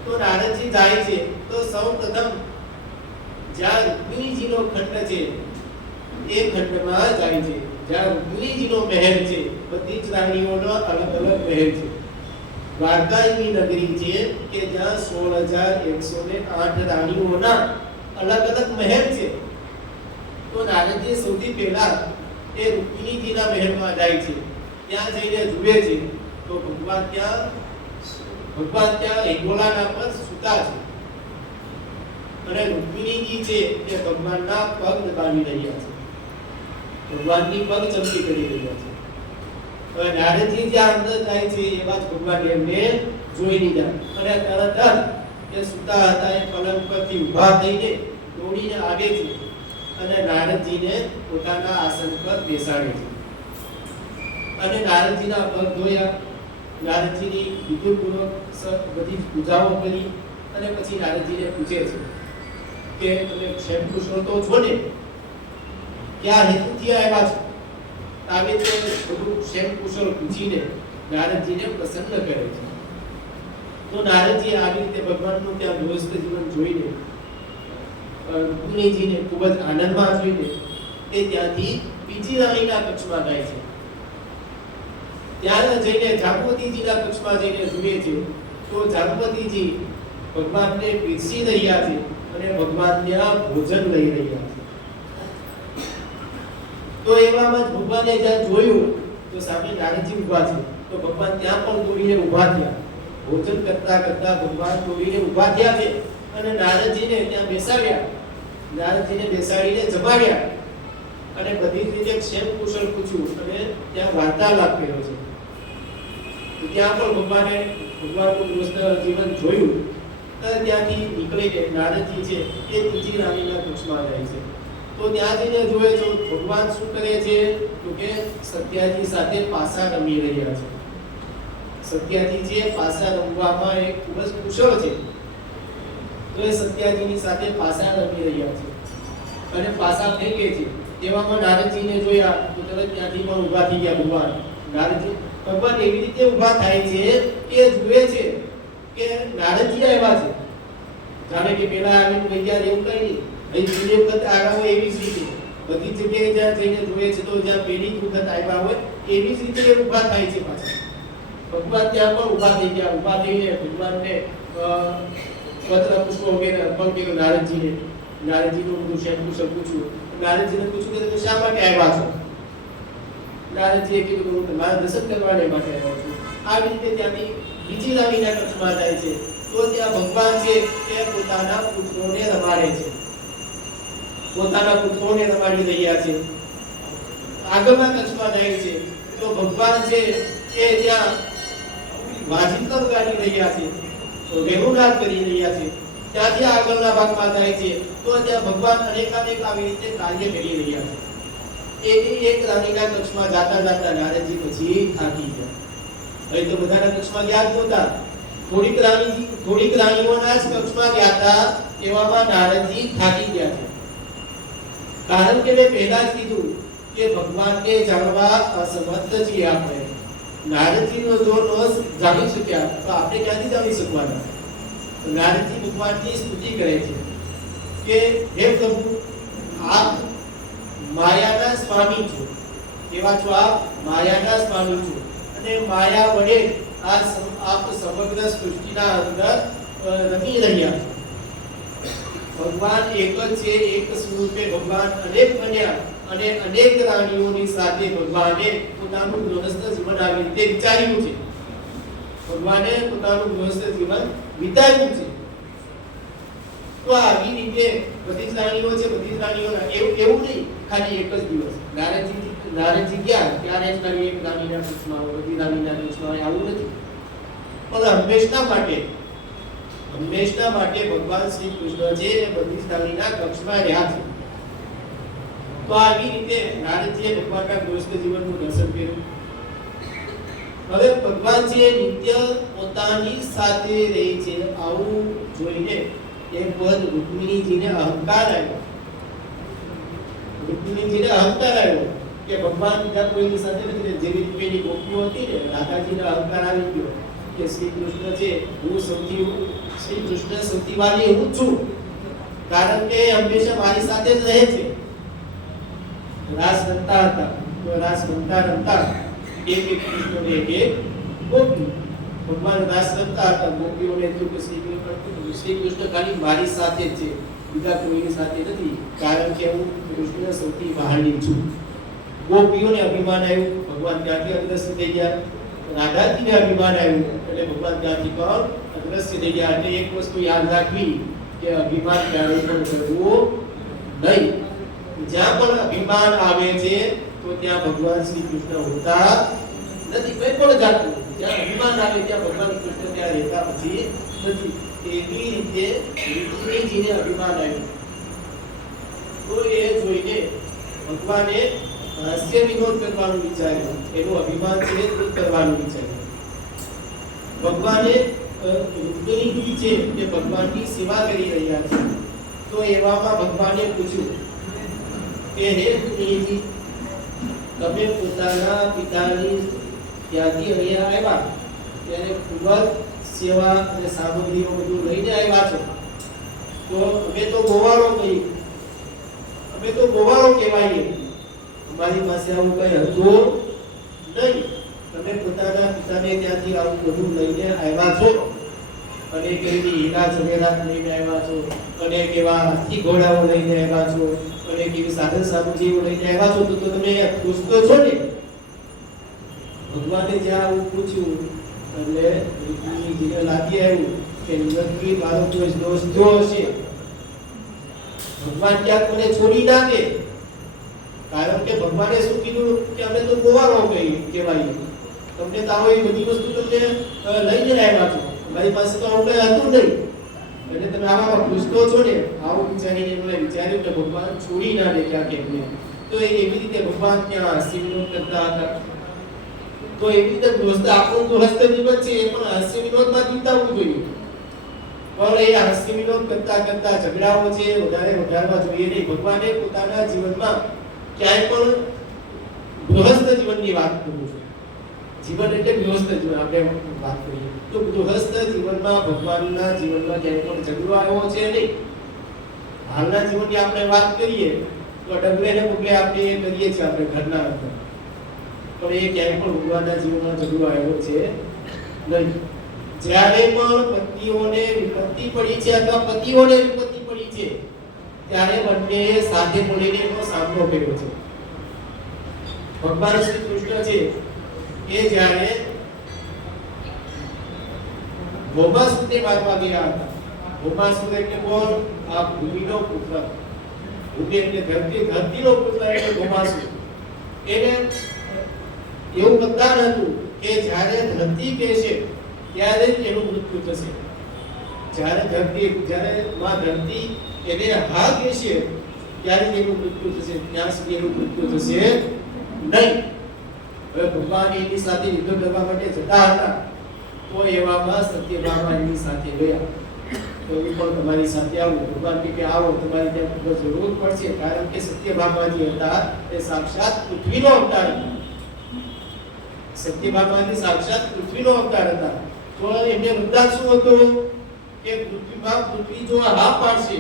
તો નારદજી જાય છે તો સૌપ્રથમ જ્યાં રૂક્મિણીજીનો ખંડ છે એ ખંડમાં જાય છે. જ્યાં રૂક્મિણીજીનો મહેલ છે, બધી જ રાણીઓનો અલગ અલગ મહેલ છે. દ્વારકા એવી નગરી છે કે જ્યાં 16,108 રાણીઓના અલગ અલગ મહેલ છે. તો નારદજી સૌથી પહેલા એ રૂક્મિણીજીના મહેલમાં જાય છે. ત્યાં જઈને જુએ છે તો ભગવાન ત્યાં હિંગોળાના પર સૂતા છે અને રૂક્મિણીજી છે તે ભગવાનના પગ દબાવી રહ્યા છે, ભગવાનની પગ ચમકી કરી રહ્યા છે. હવે નારદજી જ્યાં અંદર જાય છે એવા જ ભગવાન એમને જોઈ લીધા અને તરત જ એ સૂતા હતા એ પલંગ પરથી ઊભા થઈને દોડીને આવે છે અને નારદજીને પોતાના આસન પર બેસાડે છે અને નારદજીના પગ ધોયા, નારદજીની વિધિપૂર્વક બધી પૂજાઓ કરી અને પછી નારદજીને પૂછે છે કે તમે ક્ષેમ કુશળ તો છો ને, ક્યાં હેતુથી આવ્યા છો? આવી રીતે બધું ક્ષેમ કુશળ પૂછીને નારદજીને પ્રસન્ન કરે છે. તો નારદજી આવી રીતે ભગવાનનું ત્યાં ગૃહસ્થ જીવન જોઈને રૂક્મિણીજીને ખૂબ જ આનંદમાં જોઈને તે ત્યાંથી બીજી રાણીના કક્ષમાં જાય છે. ત્યાં જઈને જાંબુવતીજીના કક્ષમાં જઈને જુએ છે તો જાંબુવતીજી ભગવાનને પીરસી રહ્યા છે અને ભગવાન ત્યાં ભોજન લઈ રહ્યા છે. તો એવામાં જ ભગવાને જ્યાં જોયું તો સામે નારદજી ઊભા છે. તો ભગવાન ત્યાં પણ દોડીને ઊભા થયા. ભોજન કરતા કરતા ભગવાન દોડીને ઊભા થયા છે અને નારદજીને ત્યાં બેસાડ્યા. નારદજીને બેસાડીને જમાડ્યા અને બધી રીતે ક્ષેમ કુશળ પૂછ્યું અને ત્યાં વાર્તાલાપ કર્યો છે. ત્યાં પણ ભગવાનનું ગૃહસ્થ જીવન જોયું. ત્યાંથી નીકળીને નારદજી છે એ ત્રીજી રાણીના કક્ષમાં જાય છે. તો ત્યાં જઈને જોવે તો ભગવાન શું કરે છે તો કે સત્યાજી સાથે પાસા રમી રહ્યા છે. સત્યાજી છે પાસા રમવામાં એક ખૂબ જ કુશળ છે. તો એ સત્યાજીની સાથે પાસા રમી રહ્યા છે અને પાસા ફેંકે છે. તેવામાં નારદજીને જોયા તો તરત ત્યાંથી પણ ઊભા થઈ ગયા ભગવાન. ભગવાન એવી રીતે ઊભા થાય છે કે જુએ છે કે નારદજી આવ્યા છે. જાણે કે પેલા આવીને કહી ગયા એવું કઈ નહીં, બીજી વખત આવ્યા હોય એવી જ રીતે બધી જગ્યાએ જ્યાં જઈને જોઈએ છે તો જ્યાં પેલી વખત આવ્યા હોય એવી જ રીતે એ ઊભા થાય છે પાછા. ભગવાન ત્યાં પણ ઊભા થઈ ગયા. ઊભા થઈને ભગવાનને પત્ર પુષ્પ વગેરે અર્પણ કર્યું નારદજીને. નારદજીનું બધું ક્ષેમ કુશળ પૂછ્યું. નારદજીને પૂછ્યું કે તમે શા માટે આવ્યા છો? નારદજીએ કીધું કે હું તમારા દર્શન કરવાને માટે આવ્યો છું. આવી રીતે ત્યાંથી બીજી રાણીના કક્ષમાં જાય છે. તો ત્યાં ભગવાન છે તે પોતાના પુત્રોને રમાડે છે, પોતાના પુત્રોને રમાડી રહ્યા છે. આગળના કક્ષમાં જાય છે તો ભગવાન છે એ ત્યાં વાજિંત્ર ગાડી રહ્યા છે, વેણુનાદ કરી રહ્યા છે. ત્યાંથી આગળના ભાગમાં જાય છે તો ત્યાં ભગવાન અનેકાનેક આવી રીતે કાર્ય કરી રહ્યા છે. એક રાણીના કક્ષમાં જાતા જાતા નારદજી પછી થાકી ગયા. હવે તો બધાના કક્ષમાં ગયા જ નહોતા, થોડીક રાણીઓના જ કક્ષમાં ગયા હતા. એવામાં નારદજી થાકી ગયા છે. કારણ કે મેં પહેલા જ કીધું કે ભગવાનને જાણવા અસમર્થ છીએ આપણે. નારદજીનો જો ન જાણી શક્યા તો આપણે ક્યાંથી જાણી શકવાના? નારદજી ભગવાનની સ્તુતિ કરે છે કે હે પ્રભુ, આપ માયાના સ્વામી છો. કેવા છો આપ? માયાના સ્વામી છો. અને માયા વડે આપ સમગ્ર સૃષ્ટિના અંદર રમી રહ્યા છો. ભગવાન એક જ છે, એક સ્વરૂપે ભગવાન અનેક બન્યા અને અનેક રાણીઓની સાથે ભગવાને પોતાનું ગૃહસ્થ જીવન આવી રીતે વિચાર્યું છે. ભગવાને પોતાનું ગૃહસ્થ જીવન વિતાવ્યું છે. તો આવી રીતે બધી જ રાણીઓ છે, બધી જ રાણીઓના એવું નહીં ખાલી એક જ દિવસ નારદજી ગયા ત્યારે જ ખાલી એક રાણીના કક્ષમાં બધી રાણીના કક્ષમાં આવું નથી, પણ હંમેશના માટે ભગવાન શ્રી કૃષ્ણ છે બધી જ રાણીના કક્ષમાં રહ્યા છે. તો આવી રીતે નારદજીએ ભગવાનના ગૃહસ્થ જીવનનું દર્શન કર્યું. હવે ભગવાન છે નિત્ય પોતાની સાથે રહે છે. આવું જોઈને એક વખત રૂકમિણીજીને અહંકાર આવ્યો. કે ભગવાન બીજા કોઈની સાથે નથી. જેવી પેલી ગોપીઓ હતી ને, રાધાજીને અહંકાર આવી ગયો કે શ્રી કૃષ્ણ છે શ્રી કૃષ્ણ સૌથી વાલી હું છું, કારણ કે હંમેશા મારી સાથે જ રહે છે. રાસ રમતા હતા તો રાસ રમતા એક કૃષ્ણને એક ગોપી, ભગવાન રાસ રમતા હતા. ગોપીઓને થયું કે શ્રી કૃષ્ણ ખાલી મારી સાથે જ છે, બીજા કોઈની સાથે નથી, કારણ કે હું કૃષ્ણ સૌથી વહાલી છું. ગોપીઓને અભિમાન આવ્યું, ભગવાન ત્યાંથી અદ્રશ્ય થઈ ગયા. રાધાજીને અભિમાન આવ્યું એટલે ભગવાન ત્યાંથી પણ અદ્રશ્ય થઈ ગયા. એટલે એક વસ્તુ યાદ રાખવી કે અભિમાન ક્યારેય પણ કરવું નહીં. જ્યાં પણ અભિમાન આવે છે તો ત્યાં ભગવાન શ્રી કૃષ્ણ હોતા નથી. કોઈ પણ જાતનું જ્યાં અભિમાન આવે ત્યાં ભગવાન કૃષ્ણ ત્યાં રહેતા પછી નથી. એવી રીતે રૂકમિણીજીને અભિમાન આવ્યું. તો એ જોઈને ભગવાને હાસ્ય વિનોદ કરવાનું વિચાર્યું. એનું અભિમાન છે દૂર કરવાનું વિચાર્યું. ભગવાને રૂકમિણીજી છે એ ભગવાનની સેવા કરી રહ્યા છે. તો એવામાં ભગવાને પૂછ્યું કે હે રૂકમિણીજી, તમે પોતાના પિતાની ત્યાંથી અહીંયા આવ્યા ત્યારે ખૂબ જ સેવા અને સામગ્રીઓ બધું લઈને આવ્યા છો. તો અમે તો ગોવાળો કહેવાય. અમારી પાસે આવું કઈ હતું નહીં. તમે પોતાના પિતાને ત્યાંથી આવું બધું લઈને આવ્યા છો, અને કેવી હીરા જવેરાત લઈને આવ્યા છો, અને કેવા હાથી ઘોડાઓ લઈને આવ્યા છો, અને કેવી સાધન સામગ્રીઓ લઈને આવ્યા છો. તો તમે ખુશ તો છો ને? ભગવાને જ્યાં આવું પૂછ્યું એટલે રૂકમિણીજીને લાગી આવ્યું કે નક્કી મારો કોઈ દોષ થયો હશે. ભગવાન ક્યાંક મને છોડી ના દે, કારણ કે ભગવાને શું કીધું કે અમે તો ગોવાળો કહેવાય. તમને તો આવો એ બધી વસ્તુ તમને લઈને આવ્યા છો, મારી પાસે તો આવું કઈ હતું નહીં, એટલે તમે આવામાં ખુશ તો છો ને? આવું વિચારીને એમણે વિચાર્યું કે ભગવાન છોડી ના દે ક્યાંક એમને. તો એવી રીતે ભગવાન ત્યાં હાસ્ય વિનોદ કરતા હતા. તો એવી રીતે દોસ્ત આપણું તો હસ્ત જીવન છે એ પણ હાસ્ય વિનોદમાં જીવતાવું જોઈએ. પણ એ હાસ્ય વિનોદ કરતા ઝઘડાઓ છે વધારવા જોઈએ નહીં. ભગવાને પોતાના જીવનમાં ક્યાંય પણ ગૃહસ્થ જીવનની વાત કરવું છે. જીવન એટલે ગૃહસ્થ જીવન આપણે વાત કરીએ તો ગૃહસ્થ જીવનમાં ભગવાનના જીવનમાં ક્યાંય પણ ઝઘડો આવ્યો છે નહીં. હાલના જીવનની આપણે વાત કરીએ તો ડગલે ને પગલે આપણે એ કરીએ છીએ આપણે ઘરના અંદર, પણ એ ક્યાંય પણ ભગવાનના જીવનમાં ઝઘડો આવ્યો છે નહીં. જ્યારે પણ પતિઓને વિપત્તિ પડી છે અથવા પતિઓને વિપત્તિ પડી છે ત્યારે બંને સાથે મળીને એનો સામનો કર્યો છે. ભગવાન શ્રી કૃષ્ણ કૃષ્ણ છે એ જ્યારે ભોમાસુરને મારવા ગયા હતા. ભોમાસુર એટલે કોણ? આ ભૂમિનો પુત્ર. ભૂમિ એટલે ધરતીનો પુત્ર એટલે ભોમાસુર. એને એવું બતાન હતું કે જ્યારે ધરતી કહેશે ત્યારે જ એનું મૃત્યુ થશે. જ્યારે માં ધરતી એને હા કહેશે ત્યારે જ એનું મૃત્યુ થશે, ત્યાં સુધી એનું મૃત્યુ થશે નહીં. હવે ભગવાન એની સાથે યુદ્ધ કરવા માટે જતા હતા તો એવામાં સત્યભામા એની સાથે ગયા. તો હું પણ તમારી સાથે આવું. ભગવાન કે આવો, તમારી ત્યાં ખૂબ જરૂર પડશે, કારણ કે સત્યભામાજી હતા એ સાક્ષાત પૃથ્વીનો અવતાર હતા. સત્યભામાજી સાક્ષાત પૃથ્વીનો અવતાર હતા. તો એમને વરદાન શું હતું કે પૃથ્વી જો હા પાડશે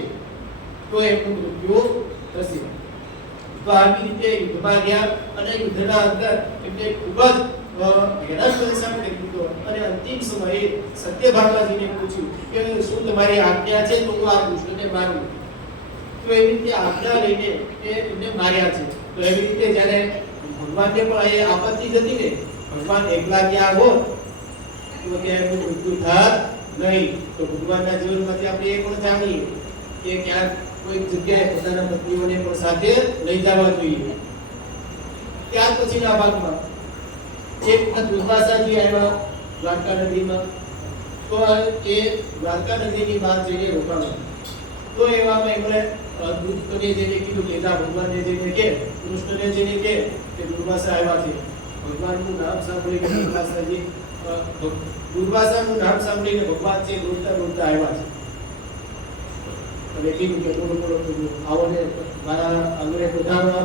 તો એમનું મૃત્યુ થશે. તો આવી રીતે યુદ્ધમાં ગયા અને યુદ્ધના અંદર એમને ખૂબ જ હેરાન પરેશાન કરી દીધો. અને અંતિમ સમયે સત્યભામાજીને પૂછ્યું કે શું તમારી આજ્ઞા છે તો હું આ કૃષ્ણને મારું. તો એવી રીતે આજ્ઞા લઈને એમને માર્યા છે. તો એવી રીતે જ્યારે ભગવાનને પણ એ આપત્તિ જતી ને, ભગવાન એકલા ગયા હોત તો ત્યાં એમનું મૃત્યુ થાત નહીં. તો ભગવાનના જીવનમાંથી આપણે એ પણ જાણીએ કે ક્યાંક કોઈ જગ્યાએ પોતાના પત્નીઓને પણ સાથે લઈ જવા જોઈએ. ત્યાર પછીના ભાગમાં એક વખત દુર્વાસાજી આવ્યા દ્વારકા નદીમાં. તો એ દ્વારકા નદીની બહાર જઈને રોકાણા. તો એવામાં એમણે દૂતને જઈને કીધું કે ભગવાનને જઈને કે કૃષ્ણને જઈને કે દુર્વાસા આવ્યા છે. ભગવાનનું નામ સાંભળીને દુર્વાસાનું નામ સાંભળીને ભગવાન છે રોતા રોતા આવ્યા છે. અને કીધું કે બોલો બોલો આવો ને મારા આંગણે પધારવા.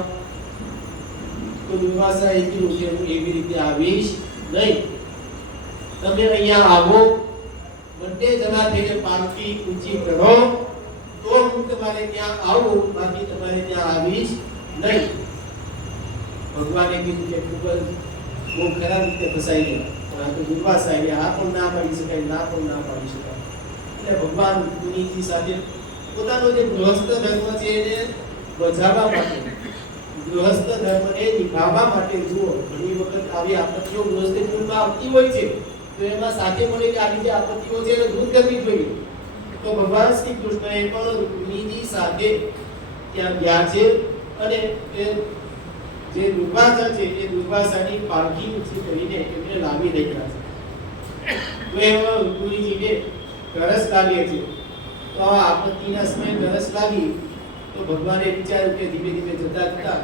તો દુર્વાસા એ કીધું કે હું એવી રીતે આવીશ નહીં. તમે અહીંયા આવો, બંને જણા થઈને પાલકી ઊંચી કરો તો હું તમારે ત્યાં આવું, બાકી તમારે ત્યાં આવીશ નહીં. ભગવાને કીધું કે ખૂબ જ બહુ ખરાબ રીતે ફસાઈ ગયા. આ તો દુર્વાસા એટલે આ પણ ના પાડી શકાય, ના પણ ના પાડી શકાય. એટલે ભગવાન મુનિજી સાથે પોતાનો જે ગૃહસ્થ ધર્મ છે એને બજાવવા માટે, ગૃહસ્થ ધર્મને નિભાવવા માટે જુઓ ઘણી વખત આવી આપત્તિઓ ગૃહસ્થ જીવનમાં આવતી હોય છે. તો એમાં સાથે મળીને આવી જે આપત્તિઓ છે એને દૂર કરવી જોઈએ. તો ભગવાન શ્રી કૃષ્ણએ પણ રૂક્મિણીજી સાથે ત્યાં ગયા છે અને જે દુર્વાસા છે એ દુર્વાસાની પાલખી ઊંચી કરીને એમને લાવી રહ્યા છે. તો એમાં રૂક્મિણીજીને તરસ લાગે છે. તો આ આપત્તિના સમયે તરસ લાગી તો ભગવાને વિચાર્યું કે ધીમે ધીમે જતા જતા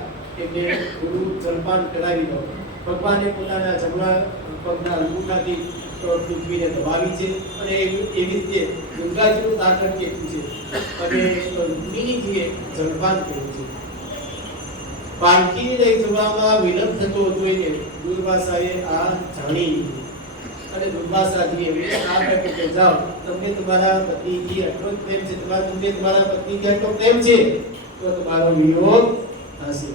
એમને થોડું જલપાન કરાવી દો. ભગવાને પોતાના જમણા પગના અંગૂઠાથી પૃથ્વીને દબાવી છે અને એવી રીતે ગંગાજીનું તાકત કેટલું છે અને રૂક્મિણીજીએ જલપાન કર્યું છે. પાલખી લઈ જવામાં વિલંબ થતો જોઈને દુર્વાસાએ આ જાણી લીધું અને દુર્વાસાજી એમને આ કહે કે જાઓ, તમને તમારા પતિજી આટલો પ્રેમ છે, તમને તમારા પત્નીથી આટલો પ્રેમ છે તો તમારો વિયોગ થશે.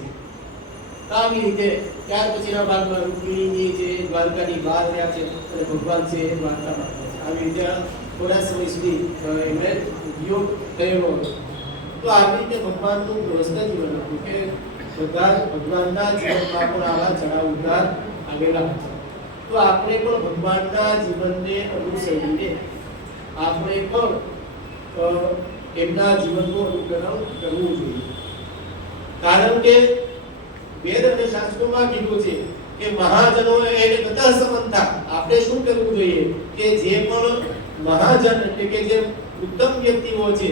આવી રીતે ત્યાર પછીના ભાગમાં રૂક્મિણીજી જે દ્વારકાની બહાર રહ્યા છે અને ભગવાન છે દ્વારકામાં રહ્યા છે. આવી રીતે થોડા સમય સુધી એમણે વિયોગ થયેલો હતો. તો આવી રીતે ભગવાનનું ગૃહસ્થ જીવન હતું કે બધા ભગવાનના જીવનમાં પણ આવા ચડાવ ઉતાર આવેલા હતા. તો આપણે પણ ભગવાનના જીવનને અનુસરીને આપણે પણ એમના જીવનનું અનુકરણ કરવું જોઈએ. કારણ કે વેદ અને શાસ્ત્રોમાં કીધું છે કે મહાજનો એને બધા સંબંધા. આપણે શું કરવું જોઈએ કે જે પણ મહાજન એટલે કે જે ઉત્તમ વ્યક્તિઓ છે,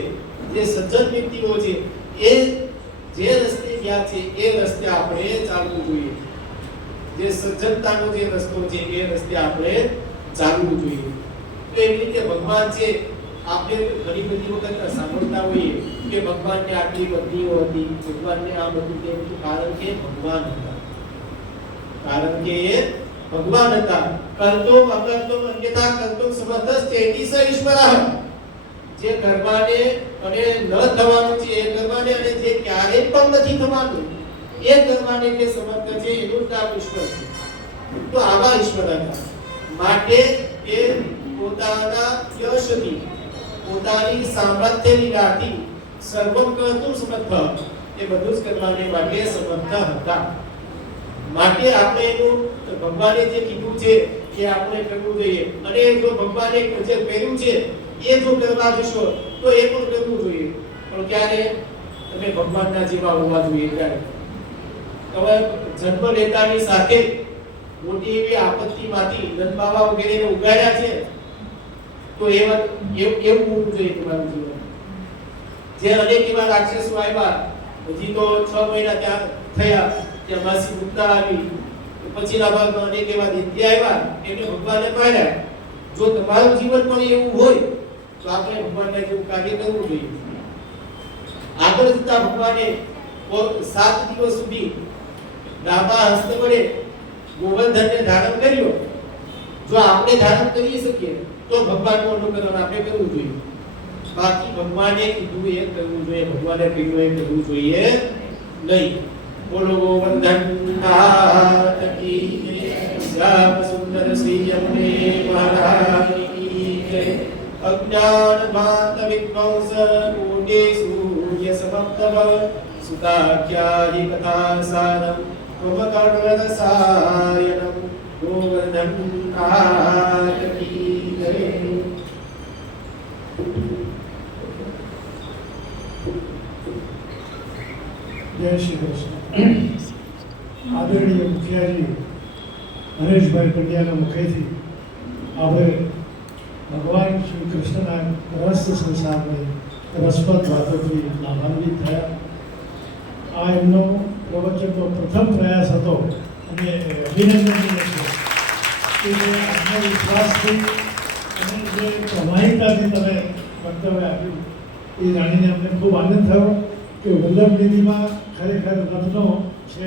જે સજ્જન વ્યક્તિઓ છે, એ જે રસ્તે ગયા છે એ રસ્તે આપણે ચાલવું જોઈએ. જે સજ્જનતાનો જે રસ્તો છે એ રસ્તે આપણે ચાલવું જોઈએ. તો એવી રીતે ભગવાન છે આપણે ઘણી બધી વખત સાંભળતા હોઈએ કે ભગવાનને આટલી પત્નીઓ હતી, ભગવાનને આ બધું કેમ? કારણ કે ભગવાન હતા. કારણ કે એ ભગવાન હતા. કર્તુમ અકર્તુમ અન્યથા કર્તુમ સમર્થસ્ ચેતિ સ ઈશ્વરઃ. જે કરવાને અને ન થવાનું છે એ કરવાને, અને જે ક્યારેય પણ નથી થવાનું એ કરવાને જે સમર્થ છે એનું નામ ઈશ્વર છે. તો આવા ઈશ્વર હતા. માટે એ પોતાના યશથી, પોતાની સામર્થ્યની રાતી સર્વમ કર્તુમ સમર્થ, એ બધું જ કરવાને માટે સમર્થ હતા. માટે આપણે એનું ભગવાને જે કીધું છે એ આપણે કરવું જોઈએ અને જો ભગવાને જે કર્યું છે એ જો કરવા જશો તો એ પણ કરવું જોઈએ પણ ક્યારે તમે ભગવાનના જેવા હોવા જોઈએ ત્યારે તમે જન્મ લેતાની સાથે મોટી એવી આપત્તિમાંથી ધન બાવા વગેરેને ઉગાડ્યા છે તો એવું હોવું જોઈએ તમારું જીવન જે અનેક એવા રાક્ષસો આવ્યા હજી તો 6 મહિના ત્યાં થયા ત્યાં માસી ગુપ્તા આવી પછીના ભાગમાં અનેક એવા દૈત્ય આવ્યા એટલે ભગવાને માર્યા જો તમારું જીવન પણ એવું હોય તો આપણે ભગવાનને જેવું કાર્ય કરવું જોઈએ આગળ જતા ભગવાને 7 દિવસ સુધી ડાબા હસ્ત વડે ગોવર્ધનને ધારણ કર્યો જો આપણે ધારણ કરી શકીએ તો ભગવાનનું અનુકરણ આપણે કરવું જોઈએ બાકી ભગવાને કીધું એ કરવું જોઈએ ભગવાને કહ્યું એ કરવું જોઈએ નહીં બોલો ગોવર્ધન નાથ કી જય શ્યામ સુંદર શ્રી યમુને મહારાજ કી જય અજ્ઞાન ભાત વિદ્વાંસ કોટે સૂર્ય સમપ્તવ સુતાખ્યાહિ કથા સારમ મમકર્ણરસાયનમ ગોવર્ધન નાથ કી જય જય શ્રી કૃષ્ણ આદરણીય મુખિયાજી હરેશભાઈ પંડ્યાના મુખેથી આપણે ભગવાન શ્રી કૃષ્ણના રહસ્ય સંસારની રસપ્રદ વાતોથી લાભાન્વિત થયા આ એમનો પ્રવચનનો પ્રથમ પ્રયાસ હતો અને અભિનંદનીય છે કે જે આત્મવિશ્વાસથી અને જે પ્રમાણિકતાથી તમે વક્તવ્ય આપ્યું એ જાણીને અમને ખૂબ આનંદ થયો કે વલ્લભ નિધિમાં ખરેખર રત્નો છે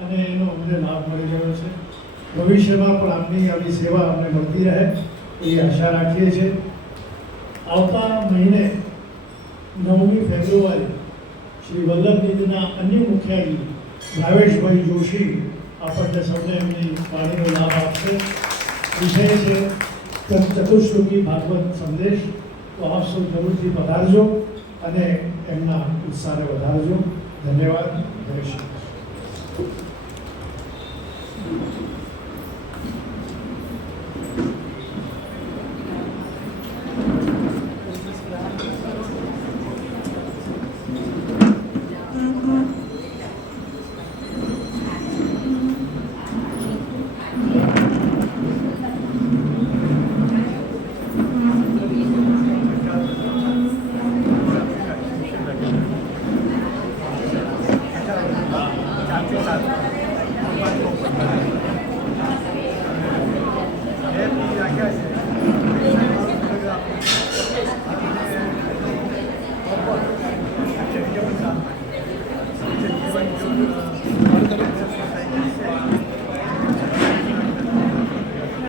અને એનો અમને લાભ મળી રહ્યો છે ભવિષ્યમાં પણ આપની આવી સેવા અમને મળતી રહે એ આશા રાખીએ છીએ આવતા મહિને 9મી ફેબ્રુઆરી શ્રી વલ્લભ નિધિના અન્ય મુખિયાજી ભાવેશભાઈ જોશી આપણને સૌને એમની વાણીનો લાભ આપશે વિષય છે ચતુશ્લોકી ભાગવત સંદેશ તો આપ સૌ જરૂરથી પધારજો અને એમના ઉત્સાહને વધારજો ધન્યવાદ જય શ્રી કૃષ્ણ